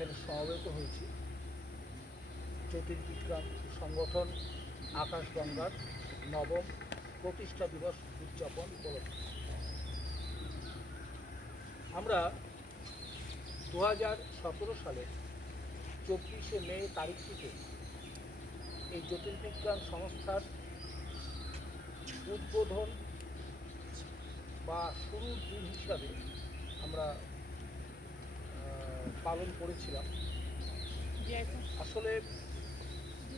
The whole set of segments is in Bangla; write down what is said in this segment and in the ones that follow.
এখানে সমবেত হয়েছি জ্যোতির্বিজ্ঞান সংগঠন আকাশগঙ্গার নবম প্রতিষ্ঠা দিবস উদযাপন উপলক্ষে। আমরা 2017 সালের 24শে মে তারিখটিতে এই জ্যোতির্বিজ্ঞান সংস্থার উদ্বোধন বা শুরুর দিন হিসাবে আমরা পালন করেছিলাম। আসলে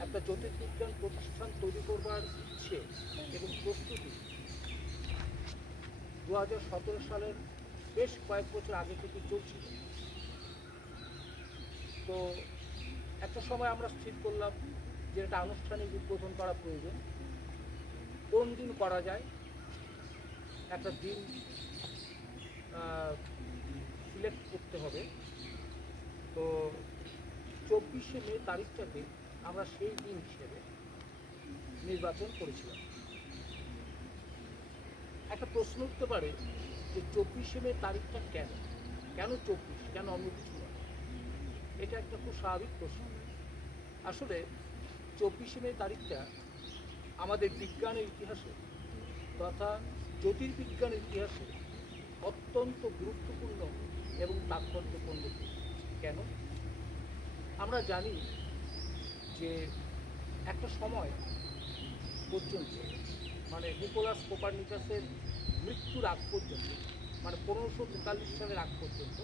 একটা জ্যোতির্বিজ্ঞান প্রতিষ্ঠান তৈরি করবার ইচ্ছে এবং প্রস্তুতি 2017 সালের বেশ কয়েক বছর আগে থেকে চলছিল। তো একটা সময় আমরা স্থির করলাম যে এটা আনুষ্ঠানিক উদ্বোধন করা প্রয়োজন। কোন দিন করা যায় একটা দিন সিলেক্ট করতে হবে। তো 24শে মে তারিখটাকে আমরা সেই দিন হিসেবে নির্বাচন করেছিলাম। একটা প্রশ্ন উঠতে পারে যে 24শে মে তারিখটা কেন 24, কেন অন্য কিছু নয়? এটা একটা খুব স্বাভাবিক প্রশ্ন। আসলে 24শে মে তারিখটা আমাদের বিজ্ঞানের ইতিহাসে তথা জ্যোতির্বিজ্ঞানের ইতিহাসে অত্যন্ত গুরুত্বপূর্ণ এবং তাৎপর্যপূর্ণ। কেন? আমরা জানি যে একটা সময় পর্যন্ত, মানে নিকোলাস কোপারনিকাসের মৃত্যুর আগ পর্যন্ত, মানে 1543 সালের আগ পর্যন্ত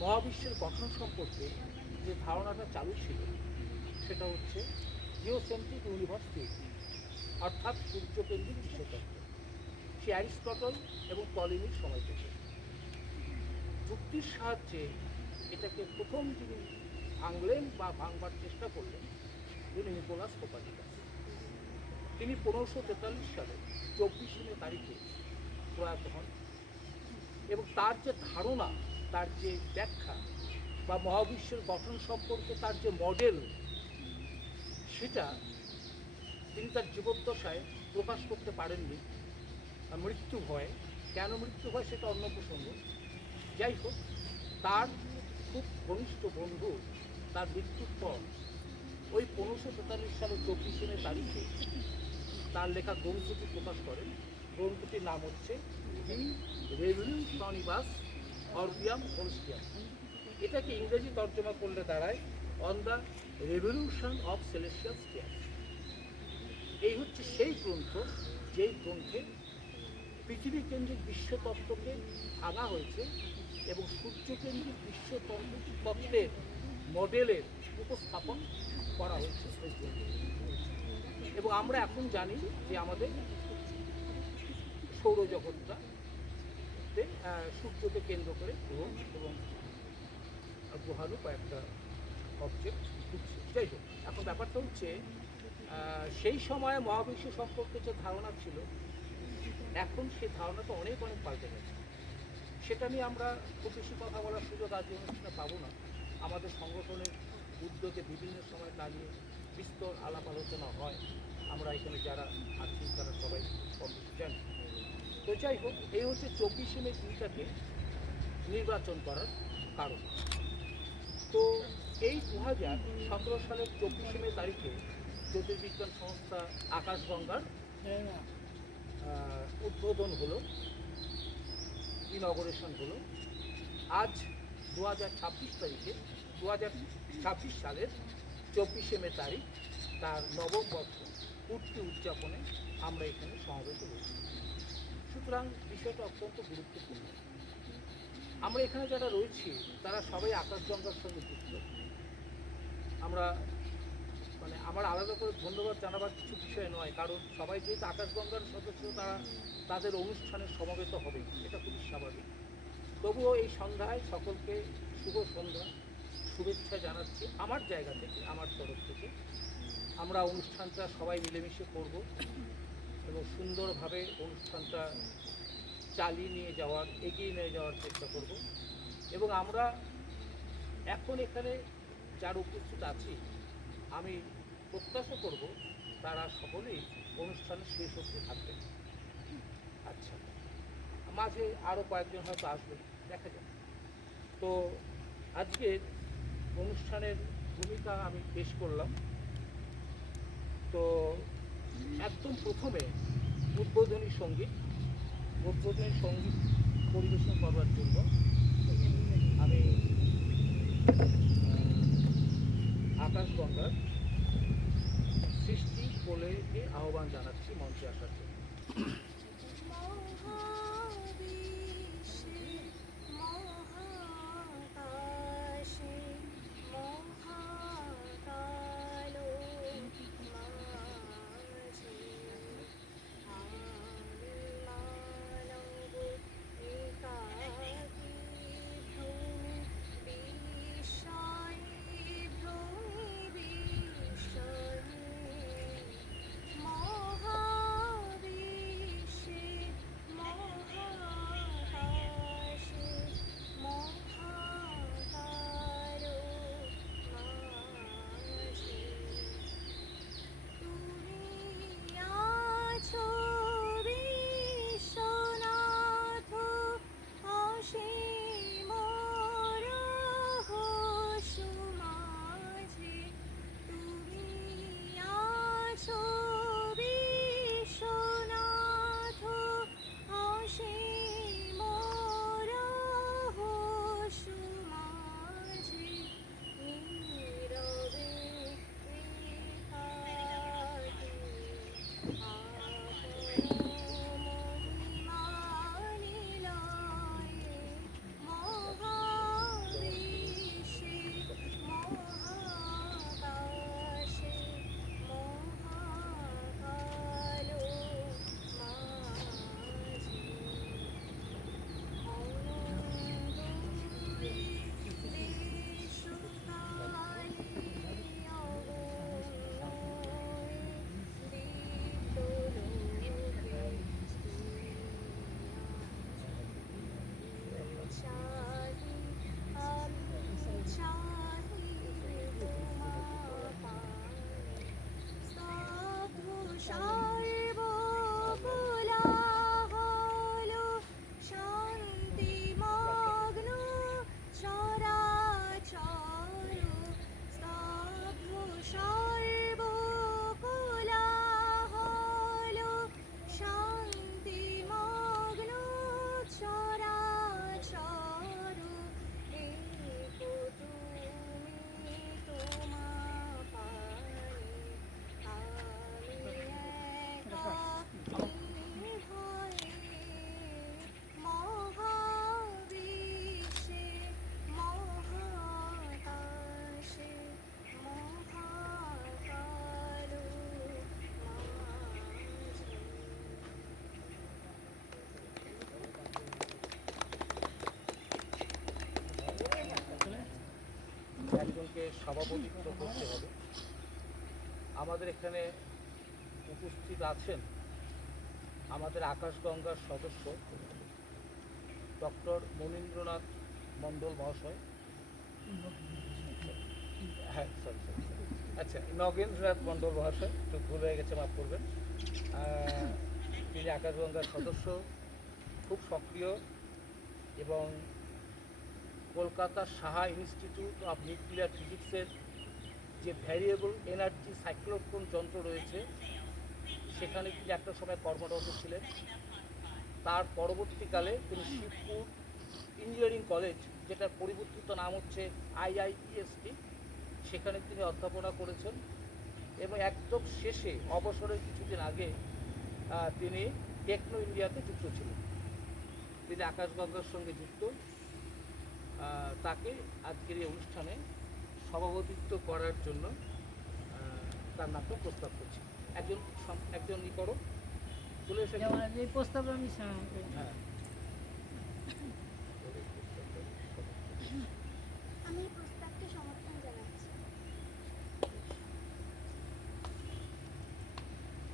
মহাবিশ্বের গঠন সম্পর্কে যে ধারণাটা চালু ছিল সেটা হচ্ছে জিওসেন্ট্রিক ইউনিভার্স থিওরি, অর্থাৎ সূর্যকেন্দ্রিক বিশ্বতত্ত্ব। সে অ্যারিস্টটল এবং টলেমির সময় থেকে যুক্তির সাহায্যে এটাকে প্রথম যিনি ভাঙলেন বা ভাঙবার চেষ্টা করলেন তিনি নিকোলাস কোপারনিকাস। তিনি 1543 সালে 24শে মে তারিখে প্রয়াত হন এবং তার যে ধারণা, তার যে ব্যাখ্যা বা মহাবিশ্বের গঠন সম্পর্কে তার যে মডেল, সেটা তিনি তার জীবদ্দশায় প্রকাশ করতে পারেননি। মৃত্যু হয়, কেন মৃত্যু হয় সেটা অন্য প্রসঙ্গ। যাই হোক, তার খুব ঘনিষ্ঠ বন্ধু তার মৃত্যুর পর ওই 1543 সালের 24শে মে তারিখে তার লেখা গ্রন্থটি প্রকাশ করেন। গ্রন্থটির নাম হচ্ছে দি রেভলিউশনিবাস অরবিয়াম হোলস্টিয়াম। এটাকে ইংরেজি তর্জমা করলে দাঁড়ায় on the revolution of celestial sphere. এই হচ্ছে সেই গ্রন্থ যেই গ্রন্থে পৃথিবী কেন্দ্রিক বিশ্বতত্ত্বকে আনা হয়েছে এবং সূর্যকেন্দ্রিক বিশ্বতত্ত্বের মডেলের উপস্থাপন করা হয়েছে ওই গ্রন্থে। এবং আমরা এখন জানি যে আমাদের সৌরজগৎটা সূর্যকে কেন্দ্র করে গ্রহ এবং গ্রহাণু কয়েকটা অবজেক্ট ঘুরছে। যাই হোক, এখন ব্যাপারটা হচ্ছে সেই সময়ে মহাবিশ্ব সম্পর্কে যে ধারণা ছিল এখন সেই ধারণাটা অনেক পাল্টে গেছে। সেটা নিয়ে আমরা খুব বেশি কথা বলার সুযোগ আজ অনুষ্ঠানে পাবো না। আমাদের সংগঠনের উদ্যোগে বিভিন্ন সময় তা নিয়ে বিস্তর আলাপ আলোচনা হয়। আমরা এখানে যারা আছি তারা সবাই কম বেশি জানি। তো যাই হোক, এই হচ্ছে 24শে মে দিনটাকে নির্বাচন করার কারণ। তো এই 2017 সালের 24শে মে তারিখে জ্যোতির্বিজ্ঞান সংস্থা আকাশগঙ্গার উদ্বোধন হলো, ইনগরেশন হলো। আজ 2026 তারিখে 2026 সালের 24শে মে তারিখ, তার নবম বর্ষ পূর্তি উদযাপনে আমরা এখানে সমবেত হয়েছি। সুতরাং বিষয়টা অত্যন্ত গুরুত্বপূর্ণ। আমরা এখানে যারা রয়েছি তারা সবাই আকাশগঙ্গার সঙ্গে যুক্ত। আমরা আমার আলাদা করে ধন্যবাদ জানাবার কিছু বিষয় নয়, কারণ সবাই যেহেতু আকাশগঙ্গার সদস্য তারা তাদের অনুষ্ঠানে সমবেত হবে, এটা খুবই স্বাভাবিক। তবুও এই সন্ধ্যায় সকলকে শুভ সন্ধ্যা, শুভেচ্ছা জানাচ্ছি আমার জায়গা থেকে, আমার তরফ থেকে। আমরা অনুষ্ঠানটা সবাই মিলেমিশে করব এবং সুন্দরভাবে অনুষ্ঠানটা চালিয়ে নিয়ে যাওয়ার, এগিয়ে নিয়ে যাওয়ার চেষ্টা করব। এবং আমরা এখন এখানে যারা উপস্থিত আছি আমি প্রত্যাশা করব তারা সকলেই অনুষ্ঠানের শেষ অবধি থাকবেন। আচ্ছা, মাঝে আরও কয়েকজন হয়তো আসবেন, দেখা যাক। তো আজকের অনুষ্ঠানের ভূমিকা আমি পেশ করলাম। তো একদম প্রথমে উদ্বোধনী সঙ্গীত পরিবেশন করবার জন্য আমি আকাশ গঙ্গার সৃষ্টি কোলেকে আহ্বান জানাচ্ছি মঞ্চে আসার জন্য। একজনকে সভাপতিত্ব করতে হবে। আমাদের এখানে উপস্থিত আছেন আমাদের আকাশগঙ্গার সদস্য ডক্টর মনীন্দ্রনাথ মণ্ডল মহাশয়। হ্যাঁ, আচ্ছা, নগেন্দ্রনাথ মণ্ডল মহাশয়, একটু ভুল হয়ে গেছে, মাফ করবেন। তিনি আকাশগঙ্গার সদস্য, খুব সক্রিয়, এবং কলকাতার সাহা ইনস্টিটিউট অফ নিউক্লিয়ার ফিজিক্সের যে ভ্যারিয়েবল এনার্জি সাইক্লোট্রন যন্ত্র রয়েছে সেখানে তিনি একটা সময় কর্মরত ছিলেন। তার পরবর্তীকালে তিনি শিবপুর ইঞ্জিনিয়ারিং কলেজ, যেটার পরিবর্তিত নাম হচ্ছে IIEST, সেখানে তিনি অধ্যাপনা করেছেন, এবং একদম শেষে অবসরের কিছুদিন আগে তিনি টেকনো ইন্ডিয়াতে যুক্ত ছিলেন। তিনি আকাশগঙ্গার সঙ্গে যুক্ত। তাকে আজকের এই অনুষ্ঠানে সভাপতিত্ব করার জন্য তার নামটা প্রস্তাব করছি। একজন ই করো, চলে এসে প্রস্তাব আমি হ্যাঁ, আমি প্রস্তাবকে সমর্থন জানাচ্ছি।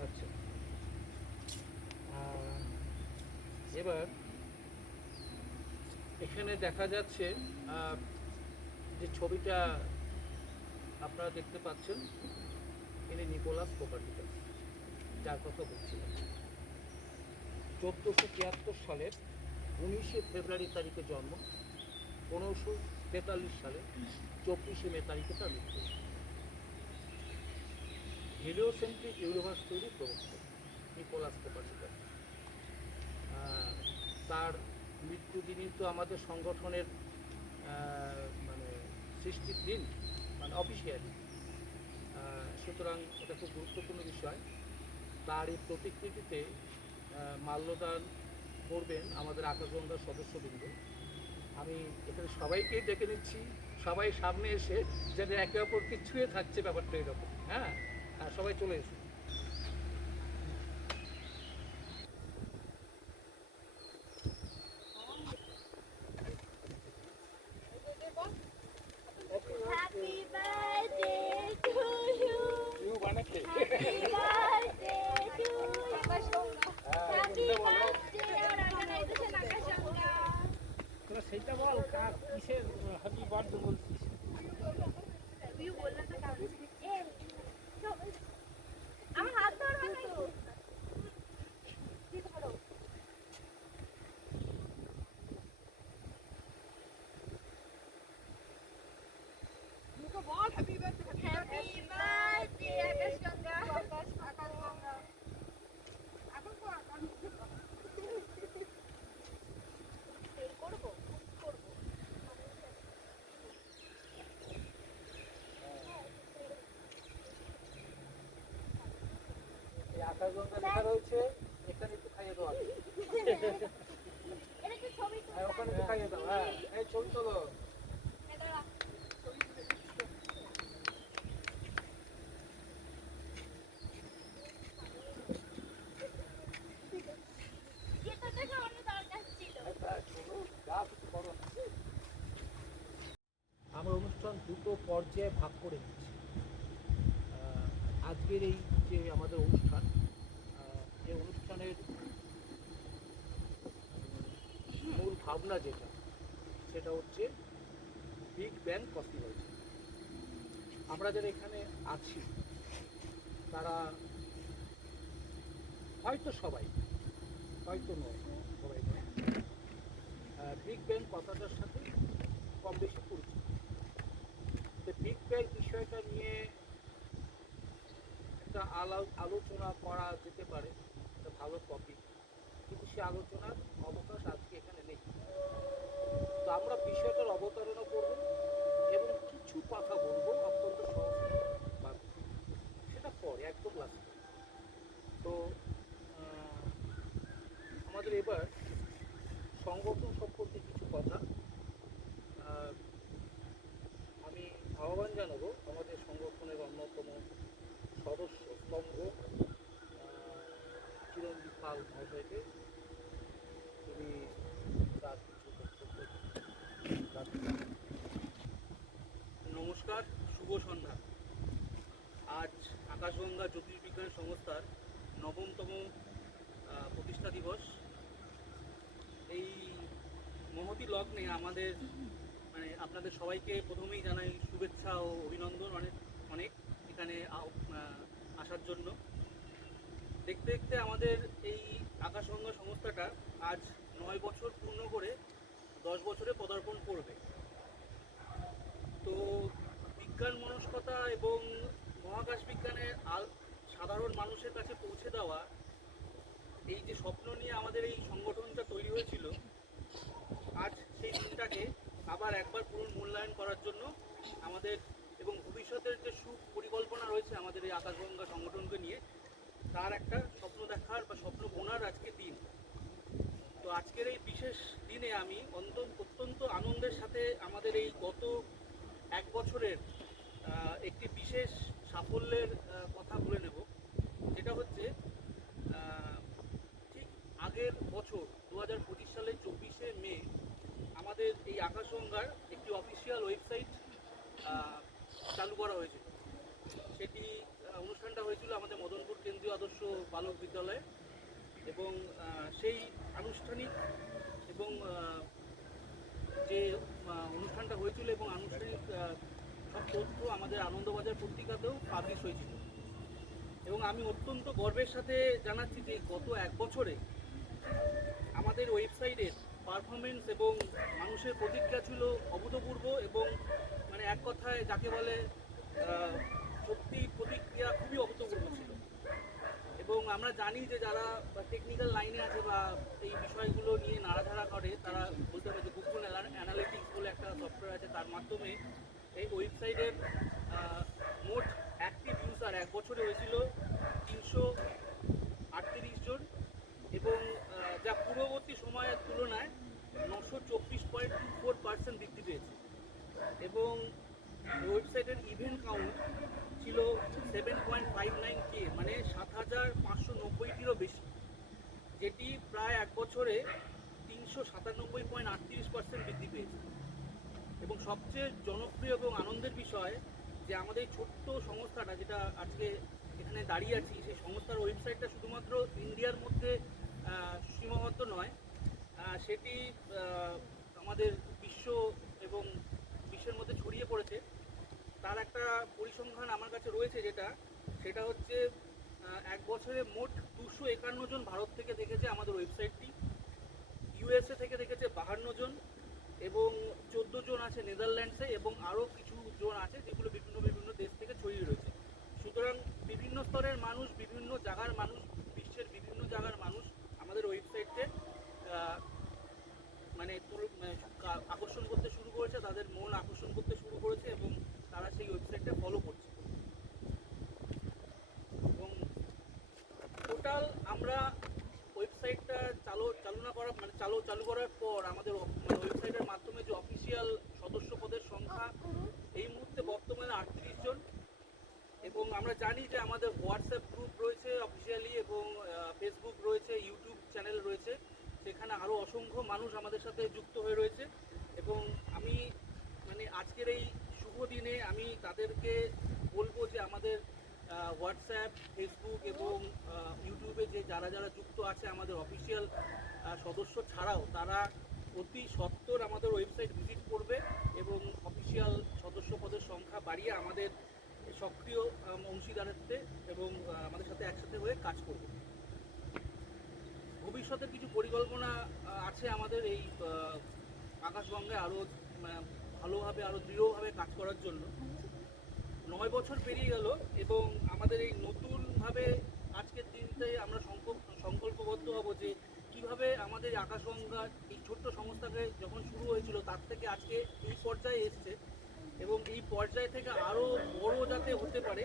আচ্ছা, এবার এখানে দেখা যাচ্ছে যে ছবিটা আপনারা দেখতে পাচ্ছেন, ইনি নিকোলাস কোপারনিকাস, যার কথা বলছিলাম। 1473 সালের 19শে ফেব্রুয়ারি তারিখে জন্ম, 1543 সালে 24শে মে তারিখে তার মৃত্যু। হিলিওসেন্ট্রিক ইউনিভার্স তৈরির প্রবর্তক নিকোলাস কোপার্নিকাস। তার মৃত্যু দিনই তো আমাদের সংগঠনের মানে সৃষ্টির দিন, মানে অফিসিয়ালি। সুতরাং এটা খুব গুরুত্বপূর্ণ বিষয়। তার এই প্রতিকৃতিতে মাল্যদান করবেন আমাদের আকাশগঙ্গার সদস্যবৃন্দ। আমি এখানে সবাইকেই ডেকে নিচ্ছি, সবাই সামনে এসে যেন একে অপরকে ছুঁয়ে থাকছে, ব্যাপারটা এরকম। হ্যাঁ, সবাই চলে এসে। হ্যাপি বার্থডে টু ইউ, বানাচ্ছে happy birthday to you, happy birthday organisation Akashganga. তোরা সেইটা বল, কার কিসের হ্যাপি বার্থডে বলছিস? ইউ বললা তো কাজ এ আমার হাত ধরবা না একটু কি করো? মুখে বল হ্যাপি বার্থডে, হ্যাপি বার্থডে আকাশগঙ্গা, আকাশগঙ্গা। এখন তো এই করব করব। এই আকাশগঙ্গা লেখা রয়েছে, এখানে একটু খাইয়ে দাও। এটা কি ছবি তুলতে? ওখানে একটু খাইয়ে দাও। হ্যাঁ, এই ছবি তোলো। এটা এটা দেখো অন্য দরকার ছিল। আমরা অনুষ্ঠান দুটো পর্যায়ে ভাগ করে নিচ্ছি। আজকের এই যে আমাদের অনুষ্ঠান, এই অনুষ্ঠানের মূল ভাবনা যেটা, সেটা হচ্ছে বিগ ব্যাং পসিবলিটি। আমরা যারা এখানে আছি তারা হয়তো সবাই, হয়তো নয়, সবাই নয়, বিগ ব্যাং কথাটার সাথে কম বেশি পরিচিত। তো বিগ ব্যাং বিষয়টা নিয়ে একটা আলোচনা করা যেতে পারে, একটা ভালো টপিক, কিন্তু সে আলোচনার অবকাশ আজকে এখানে নেই। তো আমরা বিষয়টার অবতারণা করব এবং কিছু কথা বলবো অত্যন্ত সহজ, সেটা পরে একদম লাস্টে। তো আমাদের এবার সংগঠন সম্পর্কে কিছু কথা। আমি আহ্বান জানাবো আমাদের সংগঠনের অন্যতম সদস্য স্তম্ভ চিরঞ্জিত পাল মহাশয়কে। তিনি তার কিছু বক্তব্য রাখবেন। নমস্কার, শুভ সন্ধ্যা। আজ আকাশগঙ্গা জ্যোতির্বিজ্ঞান সংস্থার 9তম প্রতিষ্ঠা দিবস। এই মহতী লগ্নে আমাদের আপনাদের সবাইকে প্রথমেই জানাই শুভেচ্ছা ও অভিনন্দন অনেক অনেক এখানে আসার জন্য। দেখতে দেখতে আমাদের এই আকাশগঙ্গা সংস্থাটা আজ 9 বছর পূর্ণ করে 10 বছরে পদার্পণ করবে। তো বিজ্ঞান মনস্কতা এবং মহাকাশ বিজ্ঞানের সাধারণ মানুষের কাছে পৌঁছে দেওয়া, এই যে স্বপ্ন নিয়ে আমাদের এই সংগঠনটা তৈরি হয়েছিল, আজ সেই দিনটাকে আবার একবার পুনর্মূল্যায়ন করার জন্য আমাদের এবং ভবিষ্যতের যে সুপরিকল্পনা রয়েছে আমাদের এই আকাশগঙ্গা সংগঠনকে নিয়ে, তার একটা স্বপ্ন দেখার বা স্বপ্ন বোনার আজকে দিন। তো আজকের এই বিশেষ দিনে আমি অত্যন্ত আনন্দের সাথে আমাদের এই গত 1 বছরের একটি বিশেষ সাফল্যের কথা বলে নেব, যেটা হচ্ছে ঠিক আগের বছর 2025 সালের 24শে মে আমাদের এই আকাশগঙ্গার একটি অফিসিয়াল ওয়েবসাইট চালু করা হয়েছিল। সেটি অনুষ্ঠানটা হয়েছিল আমাদের মদনপুর কেন্দ্রীয় আদর্শ বালক বিদ্যালয়ে, এবং সেই আনুষ্ঠানিক এবং যে অনুষ্ঠানটা হয়েছিল এবং আনুষ্ঠানিক সব তথ্য আমাদের আনন্দবাজার পত্রিকাতেও পাবলিশ হয়েছিল। এবং আমি অত্যন্ত গর্বের সাথে জানাচ্ছি যে গত 1 বছরে আমাদের ওয়েবসাইটের পারফরমেন্স এবং মানুষের প্রতিক্রিয়া ছিল অভূতপূর্ব এবং মানে এক কথায় যাকে বলে সত্যি প্রতিক্রিয়া খুবই অভূতপূর্ব ছিল। এবং আমরা জানি যে যারা টেকনিক্যাল লাইনে আছে বা এই বিষয়গুলো নিয়ে নাড়াধাড়া করে তারা বলতে পারে যে গুগল অ্যানালিটিক্স বলে একটা সফটওয়্যার আছে, তার মাধ্যমে এই ওয়েবসাইটের মোট অ্যাক্টিভ ইউজার এক বছরে হয়েছিল 338 জন এবং যা পূর্ববর্তী সময়ের তুলনায় 924.24% বৃদ্ধি পেয়েছে এবং ওয়েবসাইটের ইভেন্ট কাউন্ট ছিল 7.59K, মানে 7,590টিরও বেশি, যেটি প্রায় এক বছরে 397.38% বৃদ্ধি পেয়েছে। এবং সবচেয়ে জনপ্রিয় এবং আনন্দের বিষয় যে আমাদের এই ছোট্ট সংস্থাটা যেটা আজকে এখানে দাঁড়িয়ে আছি, সেই সংস্থার ওয়েবসাইটটা শুধুমাত্র ইন্ডিয়ার মধ্যে সীমাবদ্ধ নয়, সেটি আমাদের বিশ্ব এবং বিশ্বের মধ্যে ছড়িয়ে পড়েছে। তার একটা পরিসংখ্যান আমার কাছে রয়েছে, সেটা হচ্ছে এক বছরে মোট 251 জন ভারত থেকে দেখেছে আমাদের ওয়েবসাইটটি, ইউএসএ থেকে দেখেছে 52 জন এবং 14 জন আছে নেদারল্যান্ডসে এবং আরও কিছু জন আছে যেগুলো বিভিন্ন বিভিন্ন দেশ থেকে ছড়িয়ে রয়েছে। সুতরাং বিভিন্ন স্তরের মানুষ, বিভিন্ন জায়গার মানুষ, বিশ্বের বিভিন্ন জায়গার মানুষ আমাদের ওয়েবসাইটকে মানে আকর্ষণ করতে শুরু করেছে, তাদের মন আকর্ষণ করতে শুরু করেছে এবং তারা সেই ওয়েবসাইটটা ফলো করছে। এবং টোটাল আমরা ওয়েবসাইটটা চালু করার পর আমাদের ওয়েবসাইটের মাধ্যমে যে অফিসিয়াল সদস্য পদের সংখ্যা এই মুহূর্তে বর্তমানে 38 জন এবং আমরা জানি যে আমাদের হোয়াটসঅ্যাপ গ্রুপ রয়েছে অফিসিয়ালি এবং ফেসবুক রয়েছে, ইউটিউব চ্যানেল রয়েছে, সেখানে আরও অসংখ্য মানুষ আমাদের সাথে যুক্ত হয়ে রয়েছে। এবং আমি মানে আজকের এই শুভ দিনে আমি তাদেরকে বলবো যে আমাদের হোয়াটসঅ্যাপ, ফেসবুক এবং ইউটিউবে যে যারা যারা যুক্ত আছে আমাদের অফিসিয়াল সদস্য ছাড়াও তারা অতি সত্বর আমাদের ওয়েবসাইট ভিজিট করবে এবং অফিসিয়াল সদস্য পদের সংখ্যা বাড়িয়ে আমাদের সক্রিয় অংশীদারিত্বে এবং আমাদের সাথে একসাথে হয়ে কাজ করবে। ভবিষ্যতের কিছু পরিকল্পনা আছে আমাদের এই আকাশগঙ্গায় আরও ভালোভাবে আরও দৃঢ়ভাবে কাজ করার জন্য। 9 বছর পেরিয়ে গেল এবং আমাদের এই নতুনভাবে আজকের দিনতে আমরা সংকল্পবদ্ধ হব যে কীভাবে আমাদের আকাশগঙ্গা এই ছোট্ট সংস্থাকে যখন শুরু হয়েছিল তার থেকে আজকে এই পর্যায়ে এসছে এবং এই পর্যায় থেকে আরও বড় যাতে হতে পারে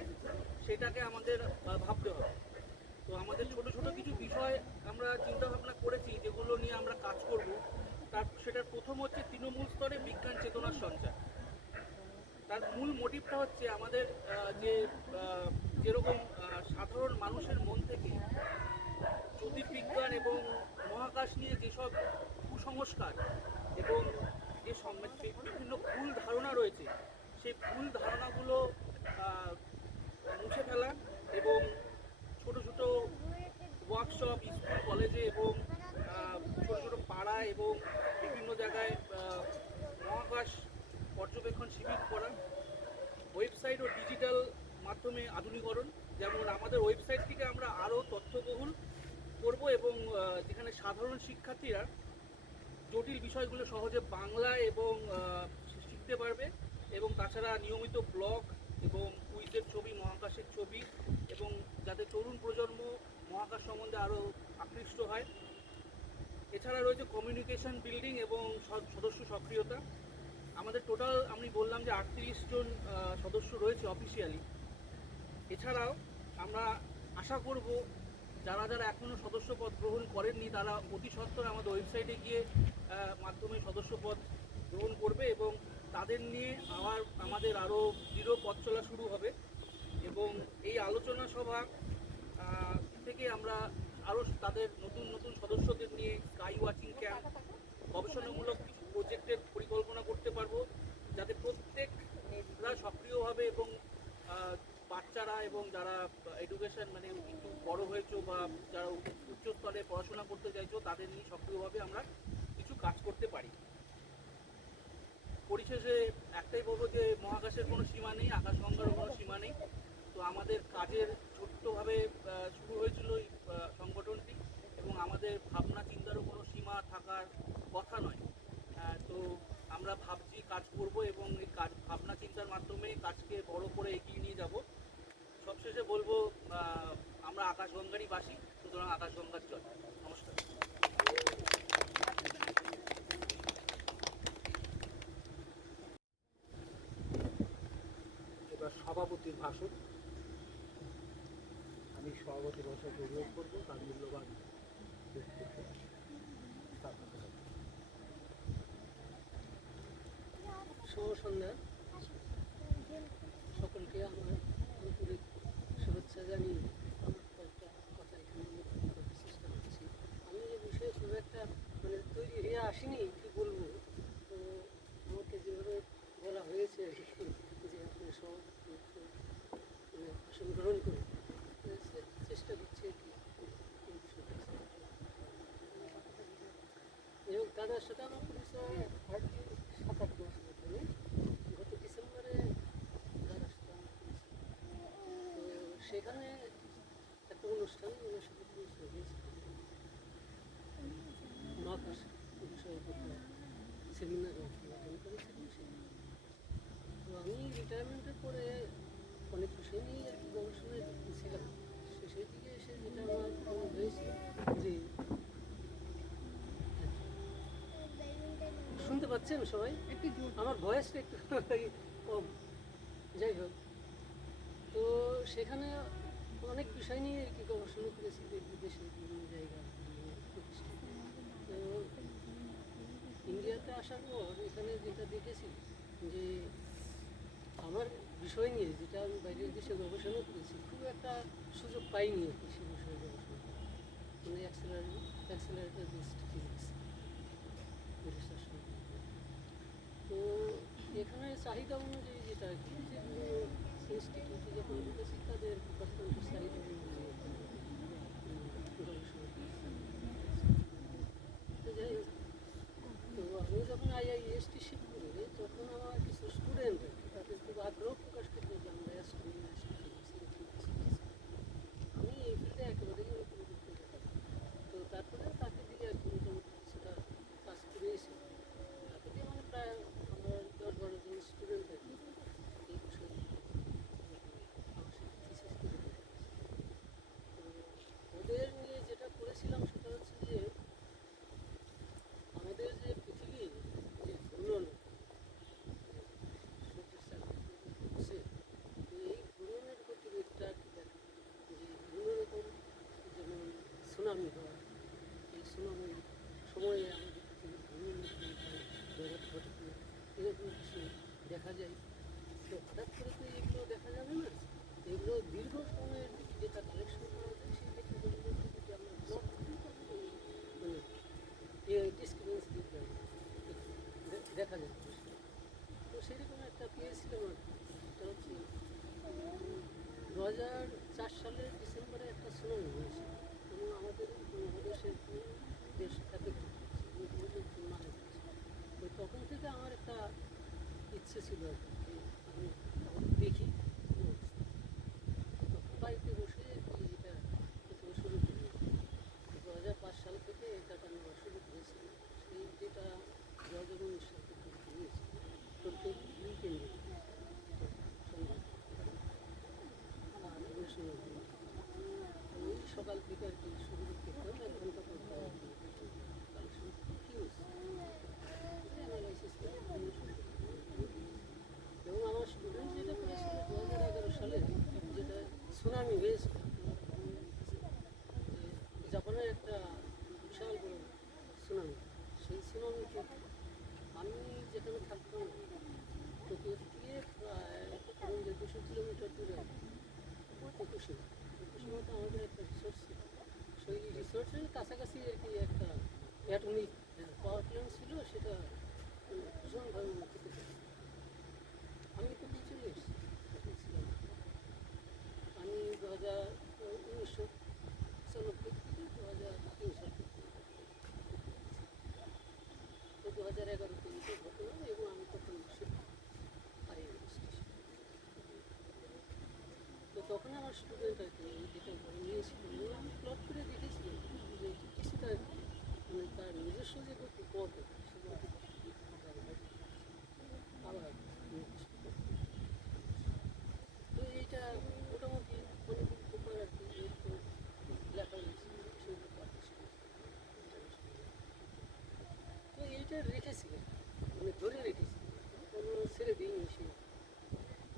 সেটাকে আমাদের ভাবতে হবে। তো আমাদের ছোট ছোট কিছু বিষয় আমরা চিন্তাভাবনা করেছি যেগুলো নিয়ে আমরা কাজ করব। সেটার প্রথম হচ্ছে তৃণমূল স্তরে বিজ্ঞান চেতনার সঞ্চার। তার মূল মোটিভটা হচ্ছে আমাদের যেরকম সাধারণ মানুষের মন থেকে জ্যোতির্বিজ্ঞান এবং মহাকাশ নিয়ে যেসব কুসংস্কার এবং যে বিভিন্ন ভুল ধারণা রয়েছে সেই ভুল ধারণাগুলো মুছে ফেলা এবং ছোট ছোট ওয়ার্কশপ স্কুল কলেজে এবং ছোট ছোট পাড়ায় এবং বিভিন্ন জায়গায় মহাকাশ পর্যবেক্ষণ শিবির করা, ওয়েবসাইট ও ডিজিটাল মাধ্যমে আধুনিকরণ, যেমন আমাদের ওয়েবসাইটটিকে আমরা আরও তথ্যবহুল করব এবং যেখানে সাধারণ শিক্ষার্থীরা জটিল বিষয়গুলো সহজে বাংলায় এবং শিখতে পারবে এবং তাছাড়া নিয়মিত ব্লগ এবং কুইজের ছবি, মহাকাশের ছবি এবং যাতে তরুণ প্রজন্ম মহাকাশ সম্বন্ধে আরও আকৃষ্ট হয়। এছাড়া রয়েছে কমিউনিকেশন বিল্ডিং এবং সদস্য সক্রিয়তা। আমাদের টোটাল আমি বললাম যে 38 জন সদস্য রয়েছে অফিসিয়ালি। এছাড়াও আমরা আশা করব যারা যারা এখনও সদস্যপদ গ্রহণ করেননি তারা অতি সত্বর আমাদের ওয়েবসাইটে গিয়ে মাধ্যমে সদস্যপদ গ্রহণ করবে এবং তাদের নিয়ে আমাদের আরও দৃঢ় পথ চলা শুরু হবে। এবং এই আলোচনা সভা থেকে আমরা আরও তাদের নতুন নতুন সদস্যদের নিয়ে স্কাই ওয়াচিং ক্যাম্প, গবেষণামূলক কিছু প্রজেক্টের পরিকল্পনা করতে পারবো যাতে প্রত্যেকরা সক্রিয়ভাবে এবং বাচ্চারা এবং যারা এডুকেশন মানে একটু বড় হয়েছো বা যারা উচ্চস্তরে পড়াশোনা করতে চাইছো তাদের নিয়ে সক্রিয়ভাবে আমরা কিছু কাজ করতে পারি। পরিশেষে একটাই বলবো যে মহাকাশের কোনো সীমা নেই, আকাশগঙ্গারও কোনো সীমা নেই। তো আমাদের কাজের ছোট্টভাবে শুরু হয়েছিল এই সংগঠনটি এবং আমাদের ভাবনা চিন্তারও কোনো সীমা থাকার কথা নয়। তো আমরা ভাবছি, কাজ করব এবং এই কাজ ভাবনা চিন্তার মাধ্যমে কাজকে বড় করে এগিয়ে নিয়ে যাব। সবশেষে বলবো আমরা আকাশগঙ্গারই বাসী, সুতরাং আকাশগঙ্গার জয়। নমস্কার। এবার সভাপতির ভাষণ। আমি সভাপতির ভাষাকে অনুরোধ করবো তার মূল্যবান বক্তব্য স্থাপন করার জন্য। শুভ সন্ধ্যা। সকলকে আমার আন্তরিক শুভেচ্ছা জানিয়ে আমার কয়েকটা কথা এখানে উল্লেখ করার চেষ্টা করছি। আমি এই বিষয়ে খুব একটা তৈরি হয়ে আসিনি, কি বলবো। তো আমাকে যেভাবে বলা হয়েছে যে আপনি সভাপতি ভাষণ গ্রহণ করুন, চেষ্টা করছি আর কি এই বিষয়টা। এবং দাদার সাথে আমার পরিচয় হার্ডলি 7-8 মাস মধ্যে। গত ডিসেম্বরে দাদার সাথে আমার পরিচয়। তো সেখানে একটা অনুষ্ঠান ওনার সাথে পরিচয় হয়েছিল, মহাকাশ বিষয়ে একটা সেমিনার অ্যাটেন্ড করেছিলাম সেখানে। তো আমি রিটায়ারমেন্টের পরে অনেক বিষয় নিয়ে আর কি গবেষণায় ছিলাম। শেষের দিকে এসে যেটা আমার মনে হয়েছিল যে, শুনতে পাচ্ছেন সবাই? আমার ভয়েসটা একটু কম। যাই হোক, তো সেখানে অনেক বিষয় নিয়ে আর কি গবেষণা করেছি, বিদেশে বিভিন্ন জায়গা প্রতিষ্ঠান। তো ইন্ডিয়াতে আসার পর এখানে যেটা দেখেছি যে আমার বিষয় নিয়ে যেটা আমি বাইরের দেশে গবেষণা করেছি, খুব একটা সুযোগ পাইনি আর কি সে বিষয়ে গবেষণা করার। Accelerator based physics research. তো এখানে চাহিদা অনুযায়ী যেটা আর কি, যে ইনস্টিটিউটে যখন ঢুকেছি তাদের ডিপার্টমেন্টের চাহিদা অনুযায়ী গবেষণা করেছি। তো যাই হোক, তো আমি যখন IIST শিফট করি তখন আমার কিছু স্টুডেন্ট তাদের খুব আগ্রহ প্রকাশ করতে যে আমরা আমি এই ফিল্ডে একেবারেই নতুন করতে যেতাম। তো তারপরে তাকে দিয়ে আর কি মোটামুটি কিছুটা কাজ করিয়েছি। তাকে দিয়ে প্রায় আমার 10-12 জন স্টুডেন্ট আর কি এই বিষয়ে আমার সাথে থিসিস করে দিয়েছে। তো ওদের নিয়ে যেটা করেছিলাম সেটা হচ্ছে যে আমাদের যে পৃথিবীর যে ঘূর্ণন সূর্যের চারদিকে ঘুরছে, এই ঘূর্ণনের গতিবেগটা আর কি দেখা, যে বিভিন্ন রকম যেমন সুনামি হয়, এই সুনামির সময়ে আমাদের পৃথিবীর ঘূর্ণনের ব্যাঘাত ঘটে, এরকম কিছু দেখা যায়। তো হঠাৎ করে তো এগুলো দেখা যাবে না, এগুলো দীর্ঘ সময়ের যেটা কালেকশন করা যায় সেই ডেটাগুলো যদি আমরা প্লট করি তখন ডিসক্রিপেন্স দেখা যায়। তো সেরকম একটা পেয়েছিলাম আর কি। এটা হচ্ছে 2004 সালের ডিসেম্বরে একটা সুনামি হয়েছিল এবং আমাদের উপমহাদেশের দেশ এফেক্টেড হয়েছে, মারা গেছে। তো তখন থেকে আমার একটা ইচ্ছে ছিল আর কি, যে আমি দেখি কী অবস্থা। তখন বাড়িতে বসে এটা প্রথমে শুরু করি। 2005 সাল থেকে এটা নেওয়া শুরু করেছিল। সেই যেটা 2019 সাল থেকে নিয়েছি প্রত্যেক উইকেন্ডে সন্ধ্যা আর ওই সকাল থেকে আর কি শুরু করতে হবে 1 ঘন্টা পর কালেকশন কিউজ অ্যানালাইসিস করে এবং আমার স্টুডেন্ট যেটা করেছিল 2011 সালে যেটা সুনামি হয়েছিল, জাপানের একটা বিশাল বড় সুনামি। সেই সুনামিতে আমি যেখানে থাকতাম টোকিও থেকে প্রায় 200 কিলোমিটার দূরে ফুকুশিমা। ফুকুশিমাতে আমাদের একটা রিসোর্স ছিল, সেই রিসোর্সের কাছাকাছি আর কি একটা অ্যাটমিক পাওয়ার প্ল্যান্ট ছিল, সেটা ভীষণভাবে ক্ষতি করে। আমি তো চলে এসেছি, ছিলাম। আমি 1995 থেকে 2003 সাল তো 2011-তে এই ঘটনা এবং আমি তখন তো তখন আমার স্টুডেন্ট আর কি যেটা নিয়েছিল, আমি প্লট করে দেখেছিলাম যে কিছুটা মানে তার নিজস্ব যে গতি পথ সে গতি আবার নির্দিষ্ট করতে। তো এইটা মোটামুটি অনেকদিন পর আর কি একটু লেখা হয়েছে সেগুলো পাবলিশ তো এইটা রেখেছি মানে ধরে রেখেছি কোনো ছেড়ে দিইনি সে।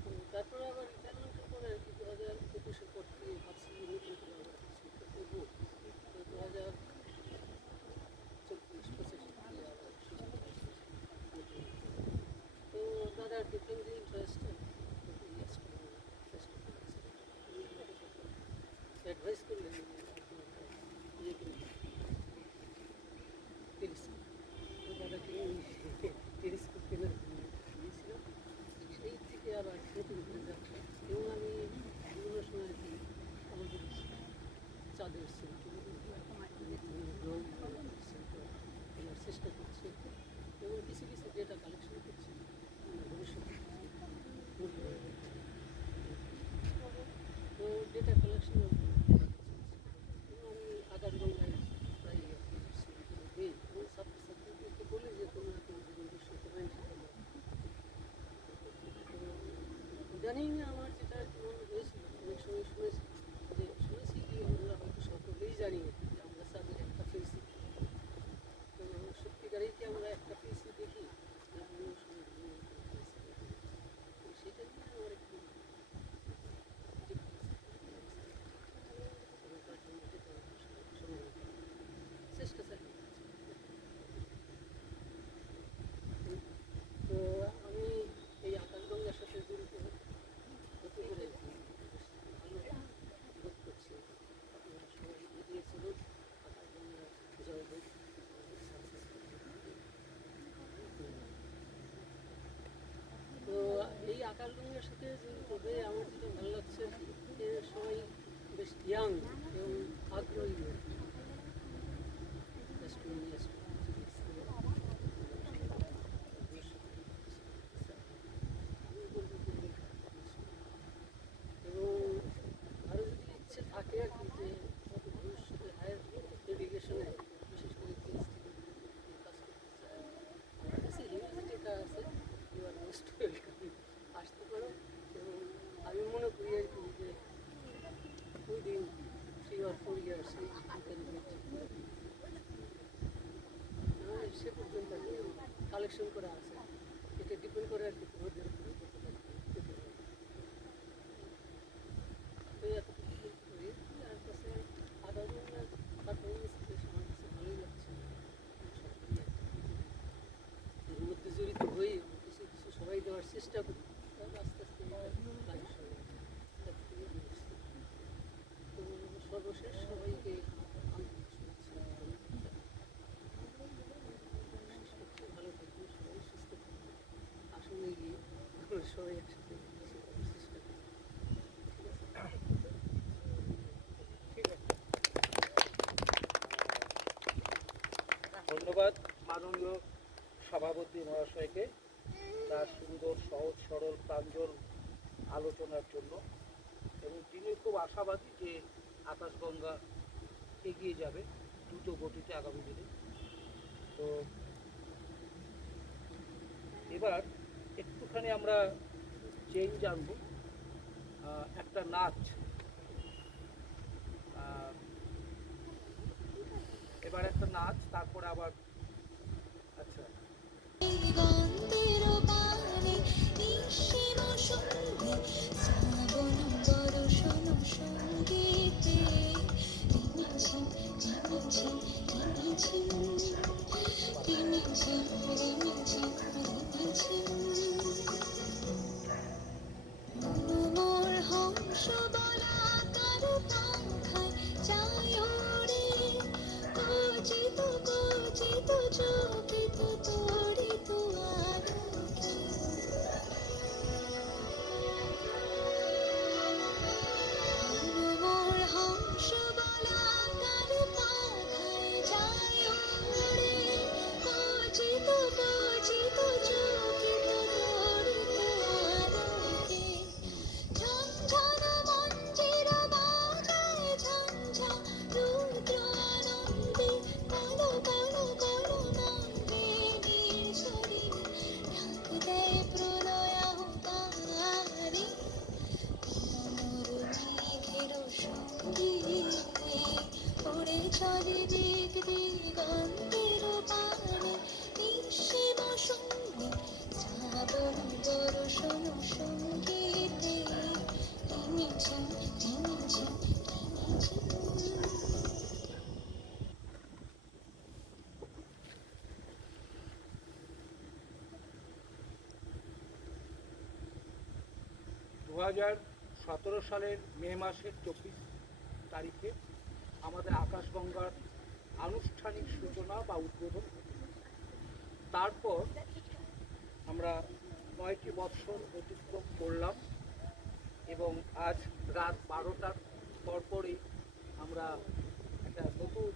তো তারপরে আবার রিটায়ারমেন্টের পরে আর কি 2021-এর পর থেকে ভাবছি নতুন করে আবার কিছু একটা করবো। তো 2024-25 থেকে আবার সুযোগ পাইছি নতুন। তো দাদা ডিফারেন্টলি ইন্টারেস্ট অ্যাডভাইস করলেন যে আপনি একটা ইয়ে কিনে টেলিস্কোপ। তো দাদাকে টেলিস্কোপ কেনার জন্য দিয়েছিলাম। সেই থেকে আবার নতুন করে যাচ্ছে এবং আমি বিভিন্ন সময় আর কি আমাদের চাঁদের সেন্টার গ্রহ সেন্টার কেনার চেষ্টা করছি এবং কিছু কিছু ডেটা কালেকশন করছি ভবিষ্যতে তো ডেটা কালেকশন আমি আকাশগঙ্গায় প্রায় দিই এবং ছাত্রছাত্রীদেরকে বলি যে তোমরা তোমাদের নিজস্ব কমেন্ট ইদানিং আমার যেটা মনে হয়েছিল অনেক সময় শুনেছি কি আমরা হয়তো সকলেই জানি যে আমরা তাদের একটা ফেসি তো সত্যিকারেই কি আমরা একটা ফেসি দেখি বিভিন্ন সময় বিভিন্ন ফেসি দেখি তো সেটা নিয়ে আমার একটু চেষ্টা চালিয়ে তো আমি এই আকাশগঙ্গার সাথে জড়িত হতে পেরে ভালো বোধ করছি। আপনারা সবাই এগিয়ে চলুন, আকাশগঙ্গা জয় হোক, তো এই আকাশগঙ্গার সাথে জড়িত হয়ে আমার যেটা ভালো লাগছে যে সবাই বেশ ইয়াং এবং আগ্রহী এবং আরও যদি ইচ্ছে থাকে আর কি যে ভবিষ্যতে হায়ার এডুকেশনে বিশেষ করে কাজ করতে চায় আমার কাছে হিউজ ডেটা আছে, ইউ আর মোস্ট ওয়েলকাম, আসতে পারো। এবং আমি মনে করি আর কি যে উইদিন 3 or 4 years সে পর্যন্ত আর কি কালেকশন করা আছে, এটা ডিপেন্ড করে আর কি তোমাদের উপরে কতটা পেতে হবে। তো এতটুকু করি আর কাছে আকাশগঙ্গার পারফরমেন্স বেশ আমার কাছে ভালোই লাগছে। এর মধ্যে জড়িত হয়ে কিছু কিছু সবাই দেওয়ার চেষ্টা করি, তাহলে আস্তে আস্তে লাইফ সবাই তো সর্বশেষ সবাইকে আন্তরিক শুভেচ্ছা ভালো থাকবেন, সবাই সুস্থ থাকবেন, আসলে গিয়ে আমরা সবাই একসাথে কিছু করার চেষ্টা করি। ঠিক আছে, ধন্যবাদ মাননীয় সভাপতি মহাশয়কে তার সুন্দর সহজ সরল প্রাঞ্জল আলোচনার জন্য, এবং তিনি খুব আশাবাদী যে আকাশগঙ্গা এগিয়ে যাবে দ্রুত গতিতে আগামী দিনে। তো এবার একটুখানি আমরা চেঞ্জ আনব, একটা নাচ, এবার একটা নাচ, তারপরে আবার আচ্ছা দিগন্তের বাণী নিঃসীম সন্ধি শ্রাবণ বর্ষণ সঙ্গীতে রিমিঝিম রিমিঝিম রিমিঝিম রিমিঝিম রিমিঝিম রিমিঝিম মোর হংস বলাকার পাখায় চাই ওড়ে কচিত কচিত চকিত তড়িত 2017 সালের মে মাসের 24 তারিখে আমাদের আকাশগঙ্গার আনুষ্ঠানিক সূচনা বা উদ্বোধন হলো। তারপর আমরা 9টি বৎসর অতিক্রম করলাম এবং আজ রাত 12টার পরপরই আমরা একটা নতুন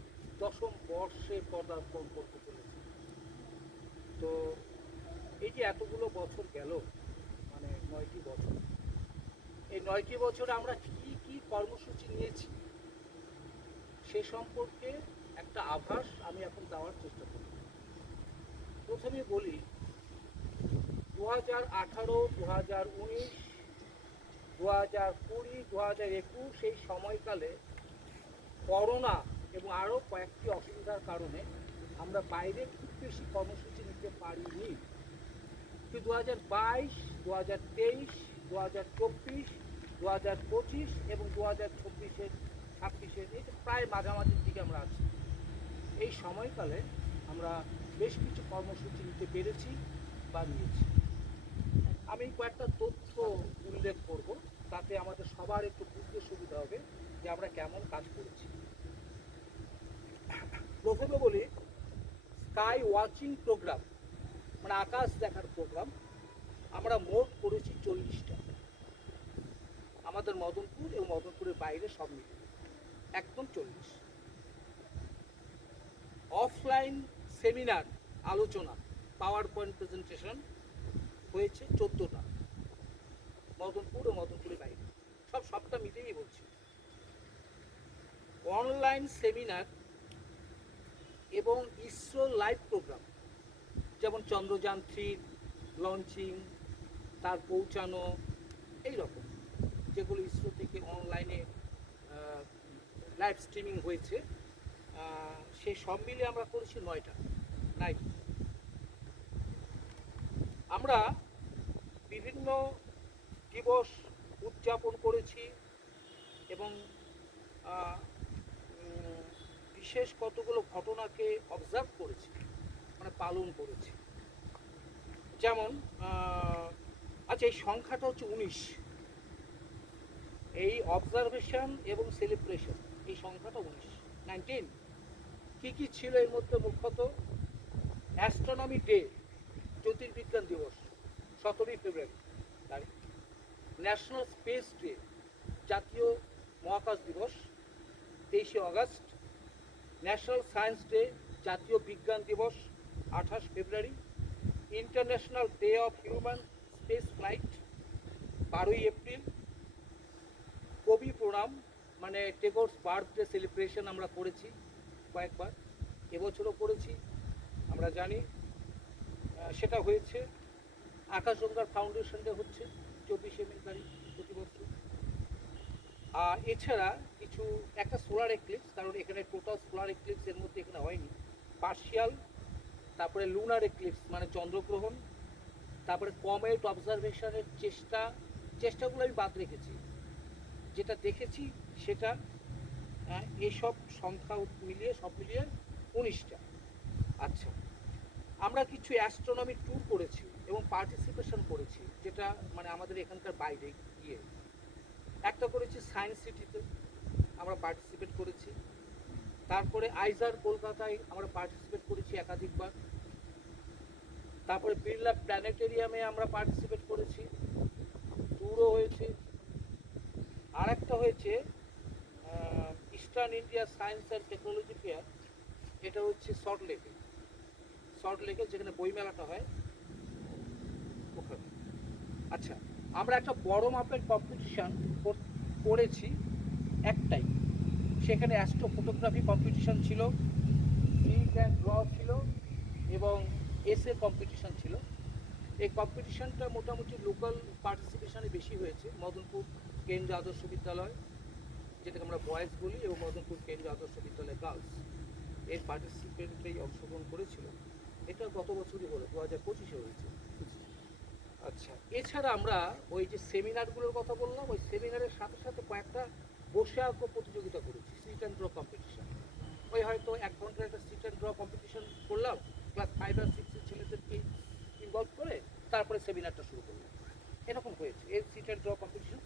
10ম বর্ষে পদার্পণ করতে চলেছি। তো এই যে এতগুলো বছর গেল, মানে 9টি বছর, এই 9টি বছরে আমরা কী কী কর্মসূচি নিয়েছি সে সম্পর্কে একটা আভাস আমি এখন দেওয়ার চেষ্টা করব। প্রথমে বলি 2018, 2019, 2020, 2021 সেই সময়কালে করোনা এবং আরও কয়েকটি অসুবিধার কারণে আমরা বাইরে খুব বেশি কর্মসূচি নিতে পারিনি। কিন্তু 2022, 2023, 2024, 2025 এবং 2026-এর 26-এর এই যে প্রায় মাঝামাঝির দিকে আমরা আছি, এই সময়কালে আমরা বেশ কিছু কর্মসূচি নিতে পেরেছি বা নিয়েছি। আমি কয়েকটা তথ্য উল্লেখ করব, তাতে আমাদের সবার একটু বুঝতে সুবিধা হবে যে আমরা কেমন কাজ করেছি। প্রথমে বলি স্কাই ওয়াচিং প্রোগ্রাম, মানে আকাশ দেখার প্রোগ্রাম আমরা মোট করেছি 40টা, আমাদের মদনপুর এবং মদনপুরের বাইরে সব মিলিয়ে একদম 40। অফলাইন সেমিনার, আলোচনা, পাওয়ার পয়েন্ট প্রেজেন্টেশন হয়েছে 14টা, মদনপুর ও মদনপুরের বাইরে সবটা মিলিয়েই বলছি। অনলাইন সেমিনার এবং ইসরো লাইভ প্রোগ্রাম, যেমন চন্দ্রযান 3 লঞ্চিং, তার পৌঁছানো, এই রকম যেগুলো ইসরো থেকে অনলাইনে লাইভ স্ট্রিমিং হয়েছে, সেই সব মিলে আমরা করেছি 9টা। আমরা বিভিন্ন দিবস উদযাপন করেছি এবং বিশেষ কতগুলো ঘটনাকে অবজার্ভ করেছি, মানে পালন করেছি। যেমন আচ্ছা, এই সংখ্যাটা হচ্ছে 19, এই অবজারভেশন এবং সেলিব্রেশন, এই সংখ্যাটা 19 কী কী ছিল এর মধ্যে? মুখ্যত অ্যাস্ট্রোনমি ডে, জ্যোতির্বিজ্ঞান দিবস 17 ফেব্রুয়ারি তারিখ, ন্যাশনাল স্পেস ডে, জাতীয় মহাকাশ দিবস 23 আগস্ট, ন্যাশনাল সায়েন্স ডে, জাতীয় বিজ্ঞান দিবস 28 ফেব্রুয়ারি, international day of human space flight 12 April, কবি প্রণাম মানে টেগোরস বার্থডে সেলিব্রেশন আমরা করেছি কয়েকবার, এবছরও করেছি আমরা জানি, সেটা হয়েছে। আকাশগঙ্গার ফাউন্ডেশন ডে হচ্ছে 24 মে তারিখ প্রতি বছর। আর এছাড়া কিছু একটা সোলার এক্লিপস, কারণ এখানে টোটাল সোলার এক্লিপস এর মধ্যে এখানে হয়নি, পার্শিয়াল, তারপরে লুনার এক্লিপস মানে চন্দ্রগ্রহণ, তারপরে কমেট অবজারভেশনের চেষ্টাগুলো আমি বাদ রেখেছি, যেটা দেখেছি সেটা এইসব সংখ্যা মিলিয়ে সব মিলিয়ে 19টা। আচ্ছা, আমরা কিছু অ্যাস্ট্রোনমি ট্যুর করেছি এবং পার্টিসিপেশন করেছি, যেটা মানে আমাদের এখানকার বাইরে গিয়ে। একটা করেছি সায়েন্স সিটিতে, আমরা পার্টিসিপেট করেছি। তারপরে আইজার কলকাতায় আমরা পার্টিসিপেট করেছি একাধিকবার। তারপরে বিড়লা প্ল্যানেটেরিয়ামে আমরা পার্টিসিপেট করেছি, ট্যুরও হয়েছে। আর একটা হয়েছে eastern India science and technology fair, এটা হচ্ছে সল্ট লেকে যেখানে বইমেলাটা হয় ওখানে। আচ্ছা, আমরা একটা বড় মাপের কম্পিটিশান করেছি একটাই, সেখানে অ্যাস্ট্রো ফটোগ্রাফি কম্পিটিশান ছিল, প্রিন্ট অ্যান্ড ড্র ছিল এবং এসে কম্পিটিশান ছিল। এই কম্পিটিশানটা মোটামুটি লোকাল পার্টিসিপেশনে বেশি হয়েছে। মদনপুর কেন্দ্রীয় আদর্শ বিদ্যালয়, যেটাকে আমরা বয়েজ বলি, এবং মদনপুর কেন্দ্রীয় আদর্শ বিদ্যালয় গার্লস, এর পার্টিসিপেন্টরাই অংশগ্রহণ করেছিল। এটা গত বছরই হলো, 2025-এ হয়েছে। আচ্ছা, এছাড়া আমরা ওই যে সেমিনারগুলোর কথা বললাম, ওই সেমিনারের সাথে সাথে কয়েকটা বসে আঁকো প্রতিযোগিতা করেছি, সিট অ্যান্ড ড্র কম্পিটিশন। ওই হয়তো 1 ঘন্টার একটা সিট অ্যান্ড ড্র কম্পিটিশন করলাম, ক্লাস 5 আর 6-এর ছেলেদেরকে ইনভলভ করে তারপরে সেমিনারটা শুরু করলাম, এরকম হয়েছে। এই সিট অ্যান্ড ড্র কম্পিটিশন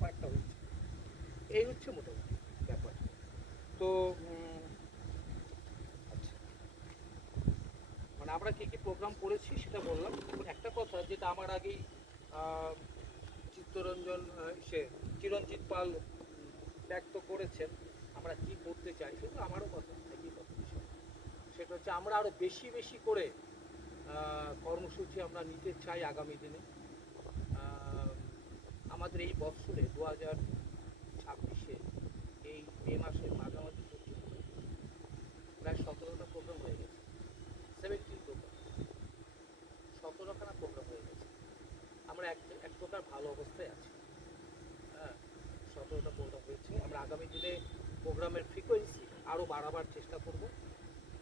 আমরা কী কী প্রোগ্রাম করেছি সেটা বললাম। একটা কথা যেটা আমার আগেই চিত্তরঞ্জন চিরঞ্জিত পাল ব্যক্ত করেছেন, আমরা কি করতে চাই, সেটা আমারও কথা, একই কথা বিষয়। সেটা হচ্ছে আমরা আরও বেশি বেশি করে কর্মসূচি আমরা নিতে চাই আগামী দিনে। আমাদের এই বৎসরে 2026-এ এই মে মাসের মাঝামাঝি পর্যন্ত প্রায় 17টা প্রোগ্রাম হয়ে গেছে, 17 প্রোগ্রাম, 17খানা প্রোগ্রাম হয়ে গেছে। আমরা এক প্রকার ভালো অবস্থায় আছি। হ্যাঁ, 17টা প্রোগ্রাম হয়েছে। আমরা আগামী দিনে প্রোগ্রামের ফ্রিকোয়েন্সি আরও বাড়াবার চেষ্টা করব।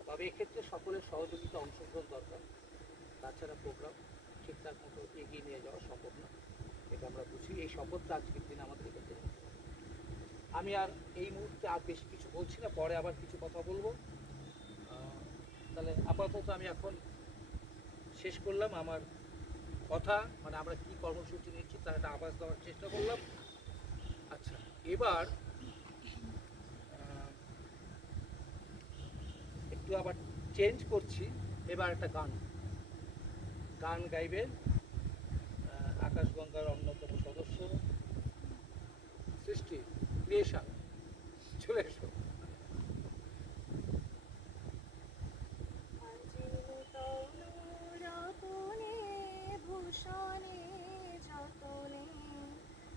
তবে এক্ষেত্রে সকলের সহযোগিতা, অংশগ্রহণ দরকার। তাছাড়া প্রোগ্রাম ঠিকঠাক মতো এগিয়ে নিয়ে যাওয়া সম্ভব না, এটা আমরা বুঝি। এই শপথটা আজকের দিনে আমাদের এক্ষেত্রে নিতে হবে। আমি আর এই মুহূর্তে আর বেশি কিছু বলছি না, পরে আবার কিছু কথা বলবো। তাহলে আপাতত আমি এখন শেষ করলাম আমার কথা, মানে আমরা কি কর্মসূচি নিচ্ছি তার একটা আভাস দেওয়ার চেষ্টা করলাম। আচ্ছা, এবার একটু আবার চেঞ্জ করছি, এবার একটা গান গাইবেন আকাশগঙ্গার অন্যতম সদস্য সৃষ্টি ক্রিয়েশন। চলে এসো। আজি নূতন রতনে ভূষণে যতনে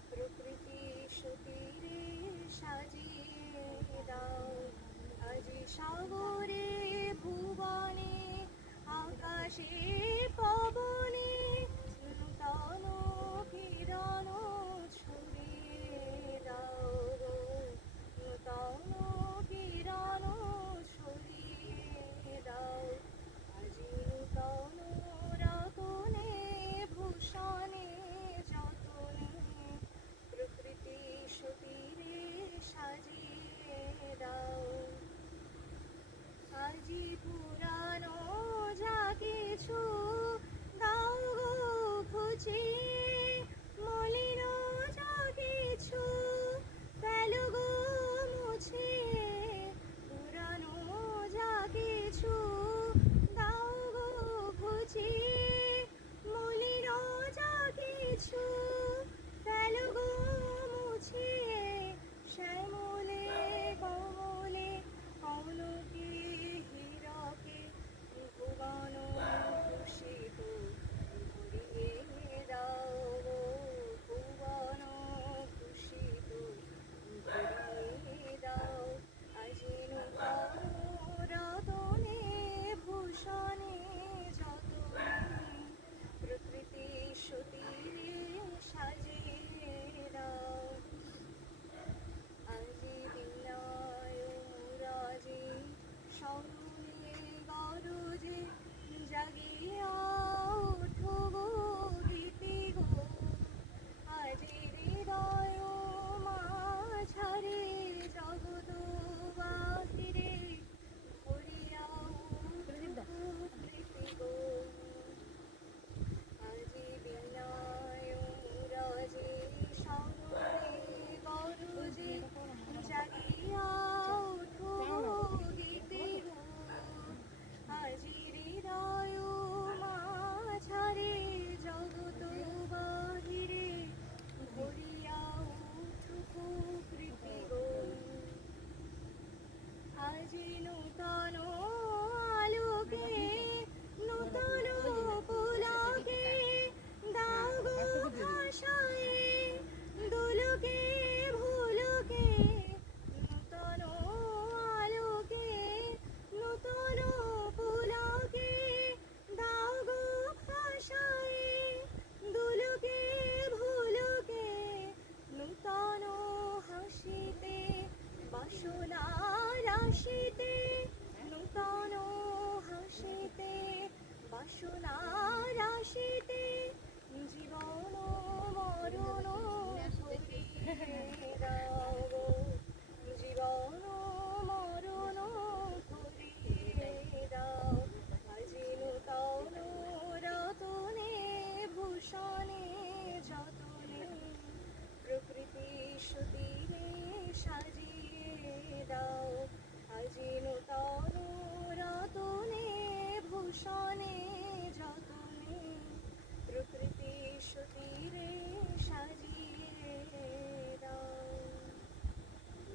প্রকৃতি সুতীরে সাজিয়ে দাও। আজি সাগরে ভুবনে আকাশে পবনে নূতন কিরণ ছড়িয়ে দাও গো। নূতন কিরণ ছড়িয়ে দাও। আজি নূতন রতনে ভূষণে যতনে প্রকৃতি সুতীরে সাজিয়ে দাও। আজি পুরানো যা কিছু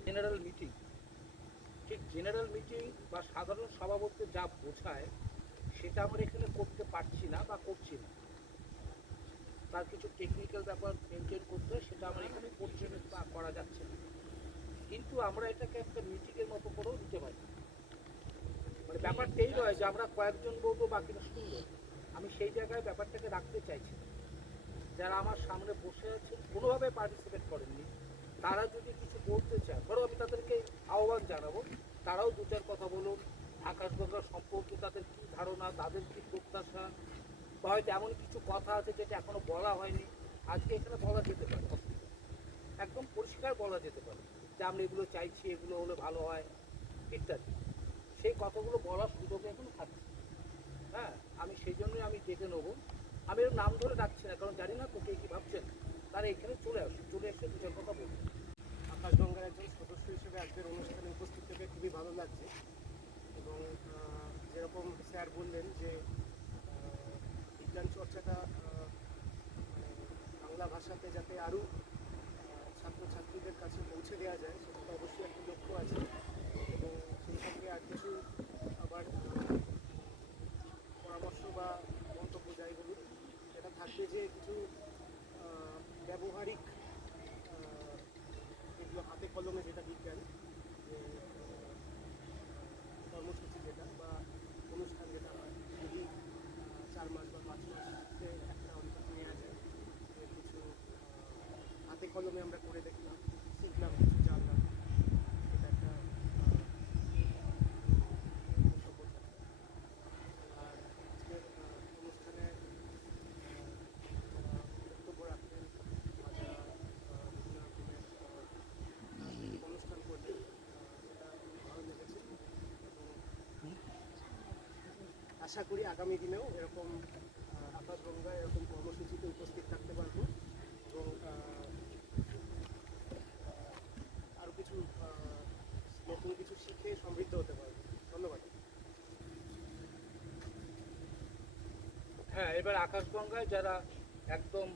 জেনারেল মিটিং, ঠিক জেনারেল মিটিং বা সাধারণ সভা বলতে যা বোঝায় সেটা আমরা এখানে করতে পারছি না বা করছি না। তার কিছু টেকনিক্যাল ব্যাপার মেনটেন করতে হয়, সেটা আমরা এখানে করছি না বা করা যাচ্ছে না। কিন্তু আমরা এটাকে একটা মিটিংয়ের মতো করেও নিতে পারি। মানে ব্যাপারটা এই নয় যে আমরা কয়েকজন বলবো বাকিরা শুনবো, আমি সেই জায়গায় ব্যাপারটাকে রাখতে চাইছি না। যারা আমার সামনে বসে আছেন কোনোভাবে পার্টিসিপেট করেননি, তারা যদি কিছু বলতে চায়, ধরো আমি তাদেরকে আহ্বান জানাবো, তারাও দু চার কথা বলুন আকাশগঙ্গা সম্পর্কে তাদের কী ধারণা, তাদের কী প্রত্যাশা, বা হয়তো এমন কিছু কথা আছে যেটা এখনো বলা হয়নি, আজকে এখানে বলা যেতে পারে, একদম পরিষ্কার বলা যেতে পারে যে আমরা এগুলো চাইছি, এগুলো হলে ভালো হয় ইত্যাদি। সেই কথাগুলো বলার সুযোগ এখন থাকছে। হ্যাঁ, আমি সেই জন্যই আমি ডেকে নেবো। আমি এর নাম ধরে ডাকছি না, কারণ জানি না তোকে কি ভাবছেন, তারা এখানে চলে আসে, চলে এসে দু চার কথা বলবে। আকাশগঙ্গার একজন সদস্য হিসেবে আজকের অনুষ্ঠানে উপস্থিত থেকে খুবই ভালো লাগছে। এবং যেরকম স্যার বললেন যে বিজ্ঞান চর্চাটা বাংলা ভাষাতে যাতে আরও ছাত্রছাত্রীদের কাছে পৌঁছে দেওয়া যায়, সেটা তো অবশ্যই একটা লক্ষ্য আছে। এবং সেই সঙ্গে আর কিছু আবার পরামর্শ বা মন্তব্য যাই বলুন, সেটা থাকবে যে কিছু ব্যবহারিক এগুলো হাতে কলমে যেটা বিজ্ঞান যে কর্মসূচি যেটা বা অনুষ্ঠান যেটা হয়, যদি 4 মাস বা 5 মাসে একটা অন্তত নেওয়া যায়, যে কিছু হাতে কলমে আমরা করে দেখলাম, শিখলাম, কিছু জানলাম, এটা একটা বক্তব্য থাকে। আর আজকের অনুষ্ঠানে যারা বক্তব্য রাখলেন বা যারা বিভিন্ন রকমের অনুষ্ঠান করলেন, সেটা খুবই ভালো লেগেছে। এবং আশা করি আগামী দিনেও এরকম আকাশগঙ্গায় এরকম কর্মসূচিতে উপস্থিত থাকতে পারবো এবং আরও কিছু নতুন কিছু শিখে সমৃদ্ধ হতে পারবো। ধন্যবাদ। হ্যাঁ, এবার আকাশগঙ্গায় যারা একদম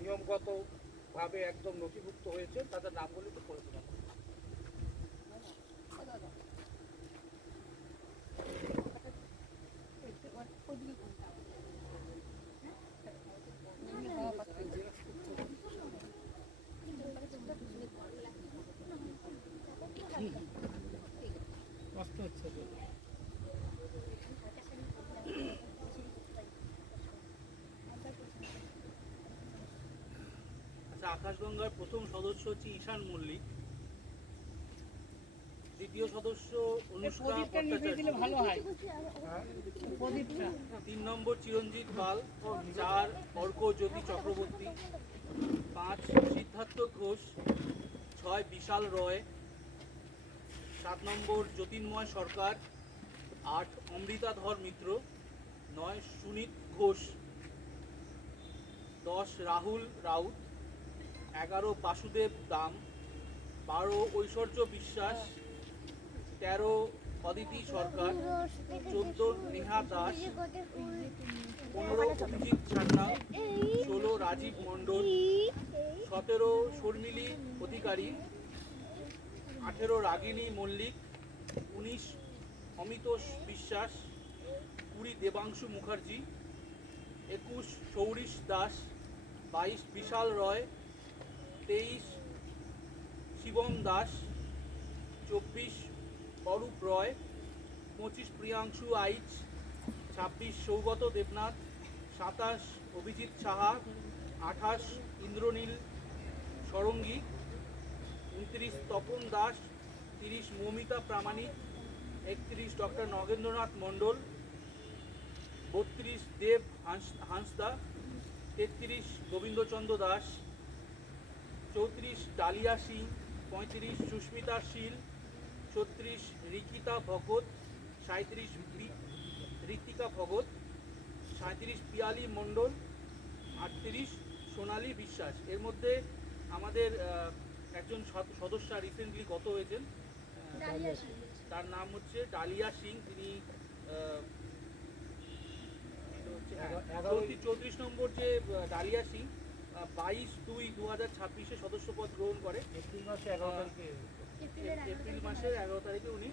নিয়মগতভাবে একদম নথিভুক্ত হয়েছে তাদের নামগুলি তো করে দেবেন। কষ্ট হচ্ছে তো। আচ্ছা, আকাশগঙ্গার প্রথম সদস্য হচ্ছে ঈশান মল্লিক, দ্বিতীয় সদস্য অনুষ্কা ভট্টাচার্য, ভালো হয়। 3 নম্বর চিরঞ্জিত পাল, 4 অর্ক জ্যোতি চক্রবর্তী, 5 সিদ্ধার্থ ঘোষ, 6 বিশাল রয়, 7 নম্বর জ্যোতির্ময় সরকার, 8 অমৃতাধর মিত্র, 9 সুনীত ঘোষ, 10 রাহুল রাউত, 11 বাসুদেব দাম, 12 ঐশ্বর্য বিশ্বাস, 13 অদিতি সরকার, 14 নেহা দাস, 15 অভিজিৎ ছান্না, 16 রাজীব মণ্ডল, 17 শর্মিলী অধিকারী, 18 রাগিনী মল্লিক, 19 অমিতোষ বিশ্বাস, 20 দেবাংশু মুখার্জি, 21 সৌরিশ দাস, 22 বিশাল রয়, 23 শিবম দাস, 24 অরূপ রয়, 25 প্রিয়াংশু আইচ, 26 সৌগত দেবনাথ, 27 অভিজিৎ সাহা, 28 ইন্দ্রনীল সরঙ্গী, 29 তপন দাস, 30 মৌমিতা প্রামাণিক, 31 ডক্টর নগেন্দ্রনাথ মণ্ডল, 32 দেব হাঁসদা, 33 গোবিন্দচন্দ্র দাস, 34 ডালিয়া সিং, 35 সুস্মিতা শীল, 36 রিকিতা ভগত, 37 ঋতিকা ভগত, 37 পিয়ালি মণ্ডল, 38 সোনালী বিশ্বাস। এর মধ্যে আমাদের একজন সদস্যা রিসেন্টলি গত হয়েছেন, তার নাম হচ্ছে ডালিয়া সিং। তিনি 34 নম্বর যে ডালিয়া সিং 22/2/2026 সদস্যপদ গ্রহণ করে। এপ্রিল মাসে 11 তারিখে এপ্রিল মাসের 11 তারিখে উনি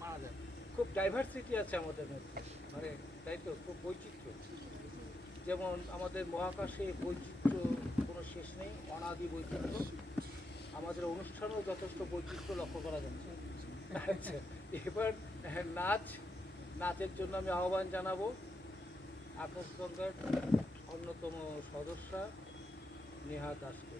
মারা যান। খুব ডাইভার্সিটি আছে আমাদের মধ্যে, মানে তাই তো, খুব বৈচিত্র্য। যেমন আমাদের মহাকাশে বৈচিত্র্য কোনো শেষ নেই, অনাদি বৈচিত্র্য। আমাদের অনুষ্ঠানেও যথেষ্ট বৈচিত্র্য লক্ষ্য করা যাচ্ছে। আচ্ছা, এবার নাচের জন্য আমি আহ্বান জানাবো আকাশগঙ্গার অন্যতম সদস্যা নেহা দাসকে।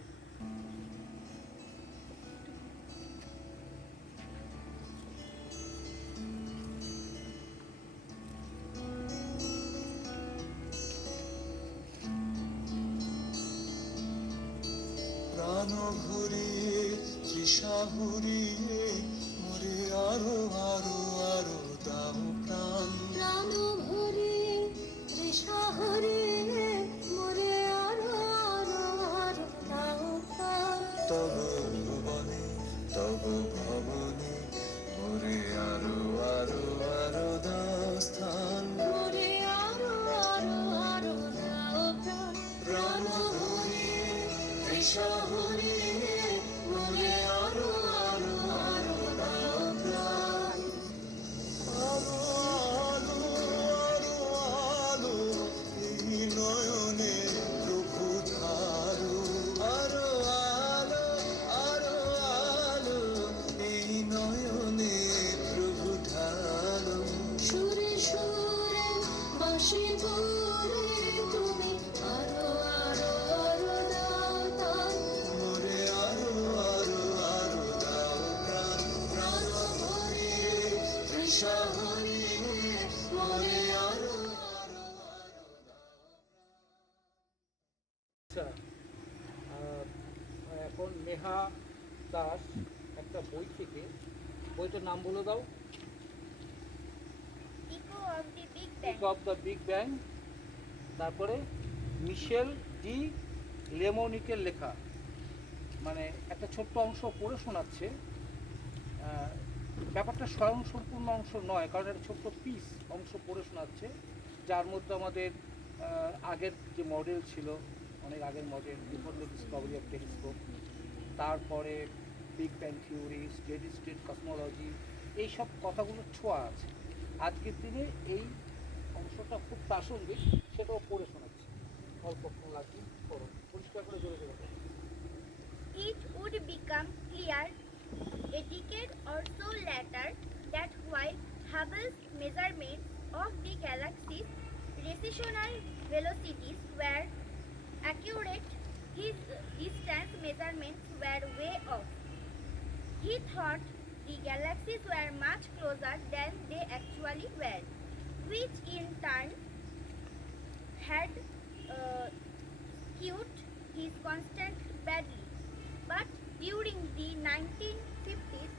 প্রাণ ভরিয়ে তৃষা ভরিয়ে মোরে আরো আরো আরো দাও প্রাণ। প্রাণ ভরিয়ে তৃষা হরিয়ে মোরে আরো আরো আরো দাও প্রাণ। তব ভুবনে তব ভবনে মোরে আরো আরো আরো দাও স্থান। মোরে আরো আরো আরো দাও প্রাণ। প্রাণ ভরিয়ে তৃষা ভরিয়ে মোরে আরো আরো আরো দাও প্রাণ। আলো আলো আলো আলো এই নয়নে প্রভু ঢালো। আরো আলো আরো আলো এই নয়নে প্রভু ঢালো। সুরে সুরে বাঁশি বলে তুমি আরো আরো আরো দাও তান। মোরে আরো আরো আরো দাও প্রাণ। প্রাণ ভরিয়ে তৃষা ভরিয়ে মোরে আরো আরো আরো দাও। আচ্ছা, এখন নেহা দাস একটা বই থেকে, বইটার নাম বলে দাও। Echo of the big book of the big bang, তারপরে মিশেল ডি লেমনিকের লেখা। মানে একটা ছোট্ট অংশ পড়ে শোনাচ্ছে। ব্যাপারটা স্বয়ংসম্পূর্ণ অংশ নয়, কারণ একটা ছোট্ট পিস অংশ পড়ে শোনাচ্ছে, যার মধ্যে আমাদের আগের যে মডেল ছিল, অনেক আগের model, before the discovery of telescope, তারপরে big bang theory, steady state cosmology, এইসব কথাগুলো ছোঁয়া আছে। আজকের দিনে এই অংশটা খুব প্রাসঙ্গিক, সেটাও পড়ে শোনাচ্ছে। অল্পক্ষণ লাগবে, করো পরিষ্কার করে জোরে জোরে করো। It would become clear a decade or so later that while Hubble's measurements of the galaxy's recessional velocities were accurate, his distance measurements were way off. He thought the galaxies were much closer than they actually were, which in turn had skewed his constant badly. But during the 1950s,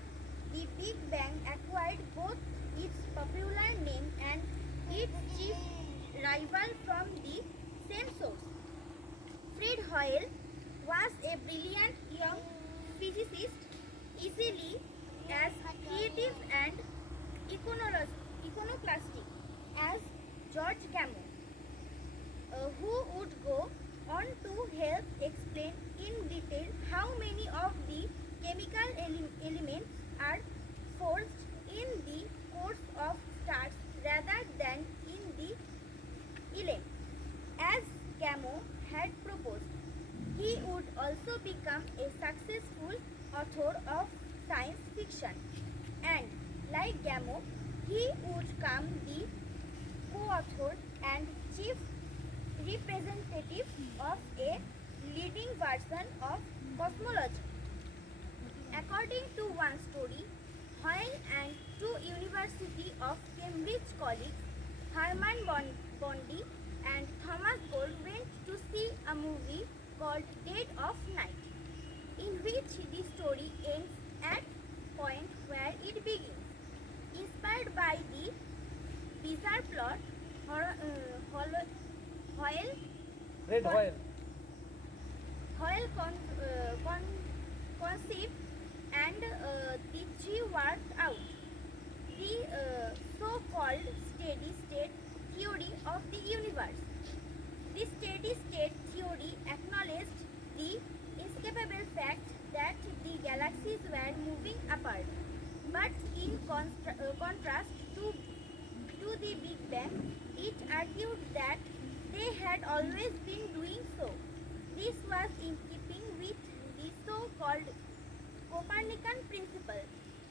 the Big Bang acquired both its popular name and its chief rival from the same source. Fred Hoyle was a brilliant young physicist, easily as creative and iconoclastic as George Gamow, who would go on to help explain in detail how many of the chemical elements are forged in the cores of stars rather than in the element, as Gamow had proposed. He would also become a successful author of science fiction, and like Gamow, he would become the co-author and chief representative of a leading version of cosmology. According to one story, Hoyle and two University of Cambridge colleagues, Herman Bondi and Thomas Gold, went to see a movie called Dead of Night, in which the story ends at point where it begins. Inspired by the bizarre plot, Hoyle red while conceived and the three worked out the so-called steady state theory of the universe. The steady state theory acknowledged the inescapable fact that the galaxies were apart. But in contrast to the Big Bang, it argued that they had always been doing so. This was in keeping with the so-called Copernican principle.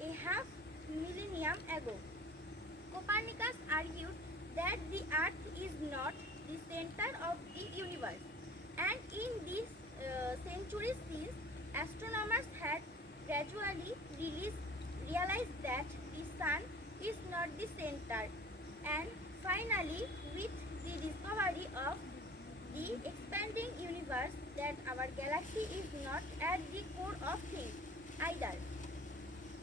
A half millennium ago, Copernicus argued that the Earth is not the center of the universe, and in these centuries since, astronomers had gradually realized that the Sun is not the center, and finally, with the discovery of the expanding universe, that our galaxy is not at the core of things either.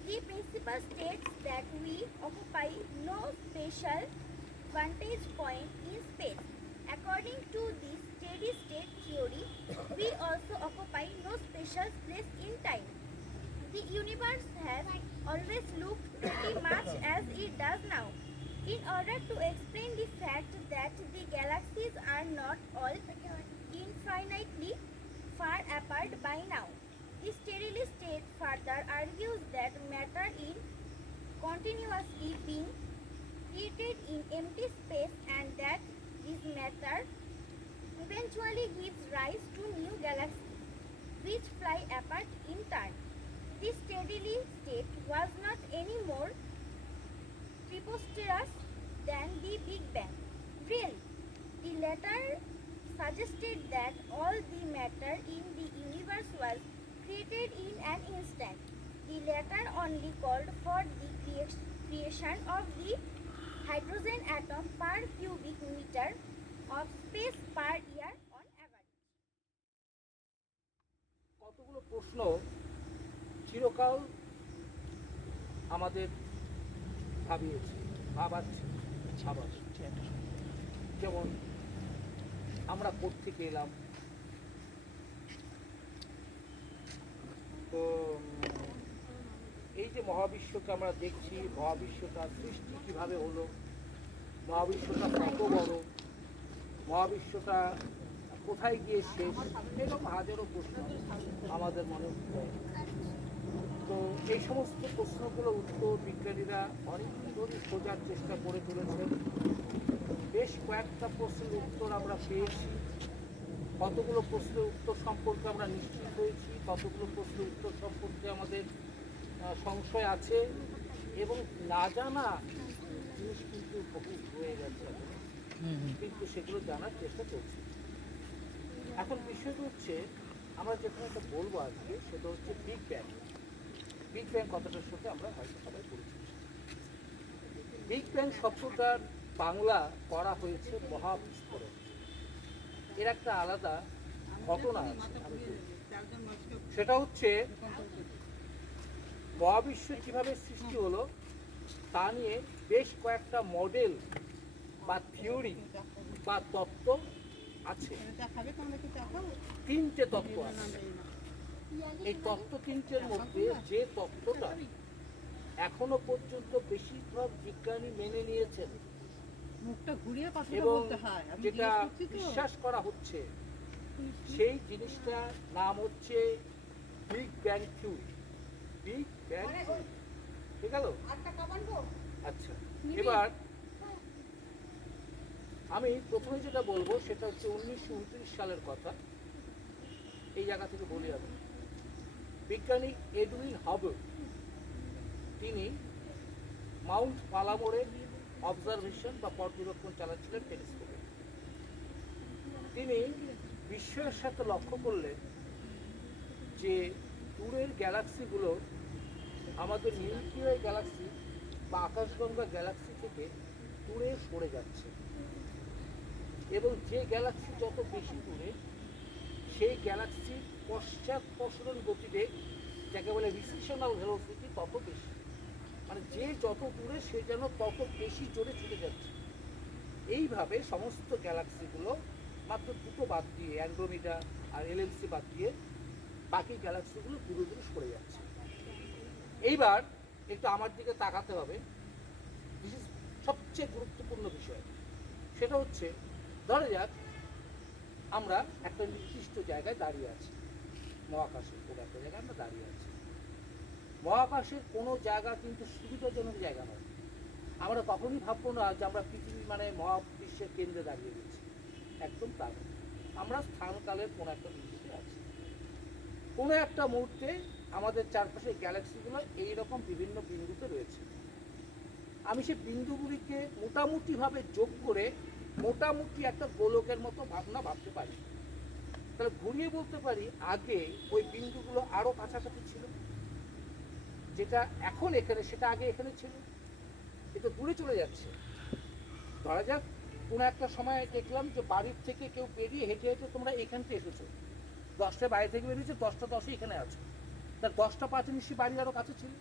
The principle states that we occupy no special vantage point in space. According to this steady state theory, we also occupy no special place in time. The universe has always looked pretty much as it does now. In order to explain the fact that the galaxies are not all infinitely far apart by now, the steady state further argues that matter is continuously being created in empty space, and that this matter eventually gives rise to new galaxies which fly apart in turn. This steady state was not any more preposterous than the Big Bang. Really, the latter suggested that all the matter in the universe was created in an instant. The latter only called for the creation of the hydrogen atom per cubic meter of space per year on average. কতগুলো প্রশ্ন চিরকাল আমাদের ভাবাচ্ছে। যেমন আমরা কোত্থেকে এলাম, তো এই যে মহাবিশ্বকে আমরা দেখছি, মহাবিশ্বটা সৃষ্টি কিভাবে হলো, মহাবিশ্বটা কত বড়, মহাবিশ্বটা কোথায় গিয়ে শেষ, এরকম হাজারো প্রশ্ন আমাদের মনে উঠবে। তো এই সমস্ত প্রশ্নগুলোর উত্তর বিজ্ঞানীরা অনেকদিন ধরে খোঁজার চেষ্টা করে চলেছেন। বেশ কয়েকটা প্রশ্নের উত্তর আমরা পেয়েছি, কতগুলো প্রশ্নের উত্তর সম্পর্কে আমরা নিশ্চিত হয়েছি, কতগুলো প্রশ্নের উত্তর সম্পর্কে আমাদের সংশয় আছে, এবং না জানা জিনিস কিন্তু বহু হয়ে গেছে, কিন্তু সেগুলো জানার চেষ্টা করছি। এখন বিষয়টা হচ্ছে আমরা যেখানে একটা বলবো আজকে, সেটা হচ্ছে বিগ ব্যাং। বিগ ব্যাং কথাটার সাথে আমরা হয়তো সবাই পরিচিত। বিগ ব্যাং শব্দটার বাংলা করা হয়েছে মহাবিস্ফোরণ। এর একটা আলাদা ঘটনা আছে, সেটা হচ্ছে মহাবিশ্ব কিভাবে সৃষ্টি হলো তা নিয়ে বেশ কয়েকটা মডেল বা থিওরি বা তত্ত্ব আছে। তিনটে তত্ত্ব আছে। এই তত্ত্ব তিনটের মধ্যে যে তত্ত্বটা এখনো পর্যন্ত বেশিরভাগ বিজ্ঞানী মেনে নিয়েছেন এবং যেটা বিশ্বাস করা হচ্ছে, সেই জিনিসটার নাম হচ্ছে big bang theory. Big bang theory, ঠিক আছে? আচ্ছা, এবার আমি প্রথমে যেটা বলবো সেটা হচ্ছে 1929 সালের কথা। এই জায়গা থেকে বলি আমি, বিজ্ঞানী এডুইন হাবল তিনি মাউন্ট পালামোরে অবজারভেশন বা পর্যবেক্ষণ চালাচ্ছিলেন টেলিস্কোপে। তিনি বিস্ময়ের সাথে লক্ষ্য করলেন যে দূরের গ্যালাক্সিগুলো আমাদের মিল্কি ওয়ে গ্যালাক্সি বা আকাশগঙ্গা গ্যালাক্সি থেকে দূরে সরে যাচ্ছে, এবং যে গ্যালাক্সি যত বেশি দূরে, সেই গ্যালাক্সির পশ্চাৎপসরণ গতিবেগ, যাকে বলে রিসেশনাল ভেলোসিটি, তত বেশি। মানে যে যত দূরে সে যেন তত বেশি জোরে ছুটে যাচ্ছে। এইভাবে সমস্ত গ্যালাক্সিগুলো মাত্র দুটো বাদ দিয়ে, অ্যান্ড্রোমিডা আর এলএমসি বাদ দিয়ে, বাকি গ্যালাক্সিগুলো দূরে দূরে সরে যাচ্ছে। এইবার একটু আমার দিকে তাকাতে হবে। সবচেয়ে গুরুত্বপূর্ণ বিষয় সেটা হচ্ছে, ধরা যাক আমরা একটা নির্দিষ্ট জায়গায় দাঁড়িয়ে আছি, মহাকাশে কোনো একটা জায়গায় আমরা দাঁড়িয়ে আছি। মহাকাশের কোনো জায়গা কিন্তু সুবিধাজনক জায়গা নয়। আমরা কখনই ভাববো না যে আমরা পৃথিবী মানে মহাবিশ্বের কেন্দ্রে দাঁড়িয়ে রয়েছি, একদম তা নয়। আমরা স্থানকালের কোনো একটা বিন্দুতে আছি। কোনো একটা মুহূর্তে আমাদের চারপাশে গ্যালাক্সিগুলো এইরকম বিভিন্ন বিন্দুতে রয়েছে। আমি সেই বিন্দুগুলিকে মোটামুটিভাবে যোগ করে মোটামুটি একটা গোলকের মতো ভাবনা ভাবতে পারি। তাহলে ঘুরিয়ে বলতে পারি আগে ওই বিন্দুগুলো আরও কাছাকাছি ছিল, যেটা এখন এখানে সেটা আগে এখানে ছিল। এটা দূরে চলে যাচ্ছে। ধরা যাক কোনো একটা সময় দেখলাম যে বাড়ির থেকে কেউ বেরিয়ে হেঁটে হেঁটে তোমরা এখানতে এসেছো, 10টায় বাইরে থেকে বেরিয়েছে, 10টা 10 এখানে আছো। তার 10টা 5 নিশ্চয়ই বাড়ির আরও কাছে ছিল,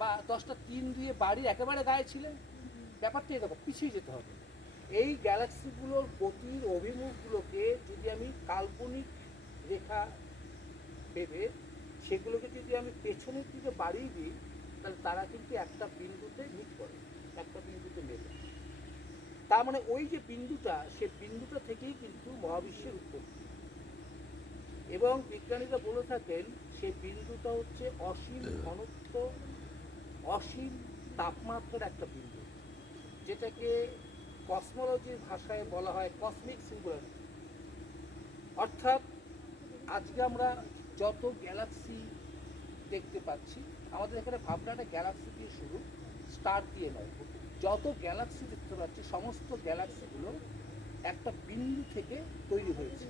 বা 10টা 3 দিয়ে বাড়ির একেবারে গায়ে ছিলেন। ব্যাপারটা এরকম, পিছিয়ে যেতে হবে। এই গ্যালাক্সিগুলোর গতির অভিমুখগুলোকে যদি আমি কাল্পনিক রেখা ভেবে সেগুলোকে যদি আমি পেছনের দিকে বাড়িয়ে দিই, তাহলে তারা কিন্তু একটা বিন্দুতে মিট করে, একটা বিন্দুতে মেলে। তার মানে ওই যে বিন্দুটা, সে বিন্দুটা থেকেই কিন্তু মহাবিশ্বের উৎপত্তি। এবং বিজ্ঞানীরা বলে থাকেন সেই বিন্দুটা হচ্ছে অসীম ঘনত্ব, অসীম তাপমাত্রার একটা বিন্দু, যেটাকে কসমোলজির ভাষায় বলা হয় কসমিক সিঙ্গুলারিটি। অর্থাৎ আজকে আমরা যত গ্যালাক্সি দেখতে পাচ্ছি, আমাদের এখানে ভাবনাটা গ্যালাক্সি দিয়ে শুরু, স্টার দিয়ে নয়। যত গ্যালাক্সি দেখতে পাচ্ছি সমস্ত গ্যালাক্সিগুলো একটা বিন্দু থেকে তৈরি হয়েছে।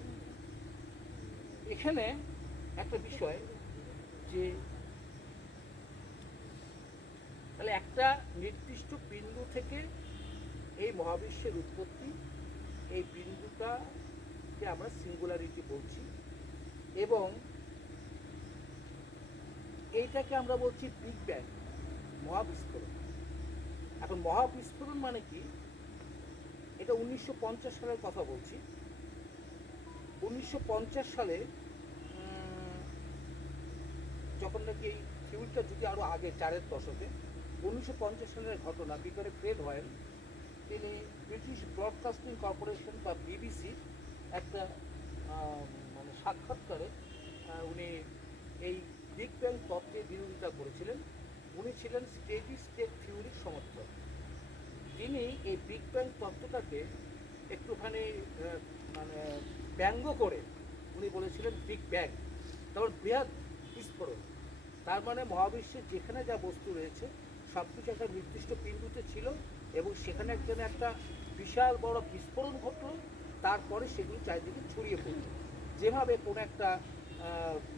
এখানে একটা বিষয় যে তাহলে একটা নির্দিষ্ট বিন্দু থেকে এই মহাবিশ্বের উৎপত্তি, এই বিন্দুটাকে আমরা সিঙ্গুলারিটি বলছি, এবং এইটাকে আমরা বলছি বিগ ব্যাং, মহাবিস্ফোরণ। এখন মহাবিস্ফোরণ মানে কি? এটা 1950 সালের কথা বলছি। 1950 সালে যখন নাকি এই থিওরিটা যদি আরও আগে 4-এর দশকে, 1950 সালের ঘটনা। বিজ্ঞানী ফ্রেড হোয়েল তিনি ব্রিটিশ ব্রডকাস্টিং কর্পোরেশন বা বিবিসি একটা মানে সাক্ষাৎকারে উনি এই বিগ ব্যাং তত্ত্বের বিরোধিতা করেছিলেন। উনি ছিলেন স্টেডি স্টেট থিওরির সমর্থক। তিনি এই বিগ ব্যাং তত্ত্বটাকে একটুখানি মানে ব্যঙ্গ করে উনি বলেছিলেন বিগ ব্যাং, তারপর বৃহৎ বিস্ফোরণ। তার মানে মহাবিশ্বের যেখানে যা বস্তু রয়েছে সব কিছু একটা নির্দিষ্ট বিন্দুতে ছিল, এবং সেখানে একজন একটা বিশাল বড় বিস্ফোরণ ঘটল, তারপরে সেগুলো চারিদিকে ছড়িয়ে পড়ল। যেভাবে কোনো একটা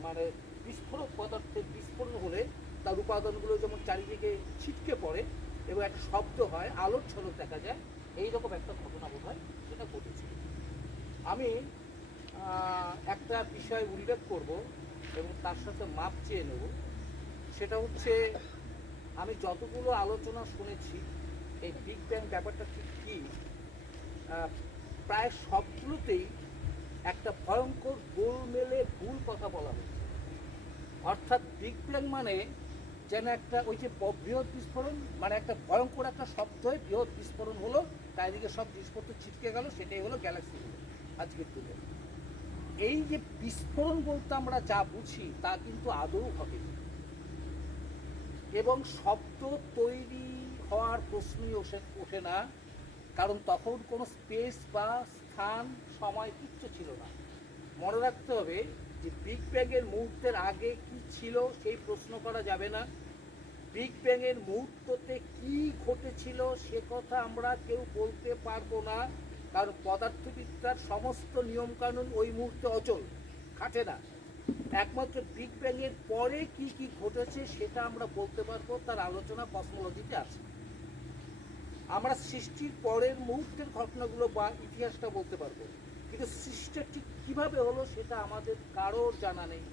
মানে বিস্ফোরক পদার্থের বিস্ফোরণ হলে তার উপাদানগুলো যেমন চারিদিকে ছিটকে পড়ে এবং একটা শব্দ হয়, আলোর ঝলক দেখা যায়, এইরকম একটা ঘটনা বোধ হয় যেটা ঘটেছিল। আমি একটা বিষয় উল্লেখ করব এবং তার সাথে মাপ চেয়ে নেব। সেটা হচ্ছে, আমি যতগুলো আলোচনা শুনেছি এই বিগ ব্যাং ব্যাপারটা ঠিক কী, প্রায় সবগুলোতেই একটা ভয়ঙ্কর গোলমেলে ভুল কথা বলা হয়েছে। অর্থাৎ বিগ ব্যাং মানে যেন একটা ওই যে বৃহৎ বিস্ফোরণ, মানে একটা ভয়ঙ্কর একটা শব্দ হয়ে বৃহৎ বিস্ফোরণ হলো, চারিদিকে সব জিনিসপত্র ছিটকে গেল, সেটাই হলো গ্যালাক্সিগুলো আজকের দিনে। এই যে বিস্ফোরণ বলতে আমরা যা বুঝি তা কিন্তু আদৌ ঘটেনি, এবং শব্দ তৈরি হওয়ার প্রশ্নই ওঠে না, কারণ তখন কোনো স্পেস বা স্থান সময় কিচ্ছু ছিল না। মনে রাখতে হবে যে বিগ ব্যাংয়ের মুহূর্তের আগে কি ছিল সেই প্রশ্ন করা যাবে না। বিগ ব্যাংয়ের মুহূর্ততে কি ঘটেছিল সে কথা আমরা কেউ বলতে পারবো না, কারণ পদার্থবিদ্যার সমস্ত নিয়মকানুন ওই মুহূর্তে অচল, খাটে না। একমাত্র বিগ ব্যাংয়ের পরে কি কি ঘটেছে সেটা আমরা বলতে পারবো, তার আলোচনা কসমোলজিতে আছে। আমরা সৃষ্টির পরের মুহূর্তের ঘটনাগুলো বা ইতিহাসটা বলতে পারবো, কিন্তু সৃষ্টিটা ঠিক কীভাবে হলো সেটা আমাদের কারোর জানা নেই।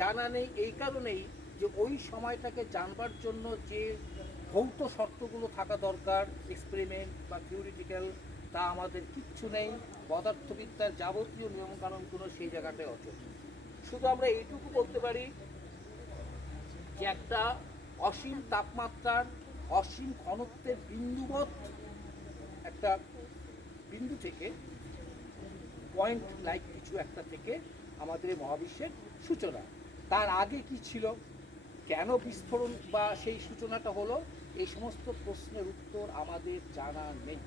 জানা নেই এই কারণেই যে ওই সময়টাকে জানবার জন্য যে ভৌত শর্তগুলো থাকা দরকার, এক্সপেরিমেন্ট বা থিওরিটিক্যাল, তা আমাদের কিচ্ছু নেই। পদার্থবিদ্যার যাবতীয় নিয়মকানুনগুলো সেই জায়গাটায় অচল। শুধু আমরা এইটুকু বলতে পারি যে একটা অসীম তাপমাত্রার, অসীম ঘনত্বের বিন্দুবৎ একটা বিন্দু থেকে, পয়েন্ট লাইক কিছু একটা থেকে আমাদের এই মহাবিশ্বের সূচনা। তার আগে কি ছিল কেন বিস্ফোরণ বা সেই সূচনাটা হলো, এই সমস্ত প্রশ্নের উত্তর আমাদের জানা নেই।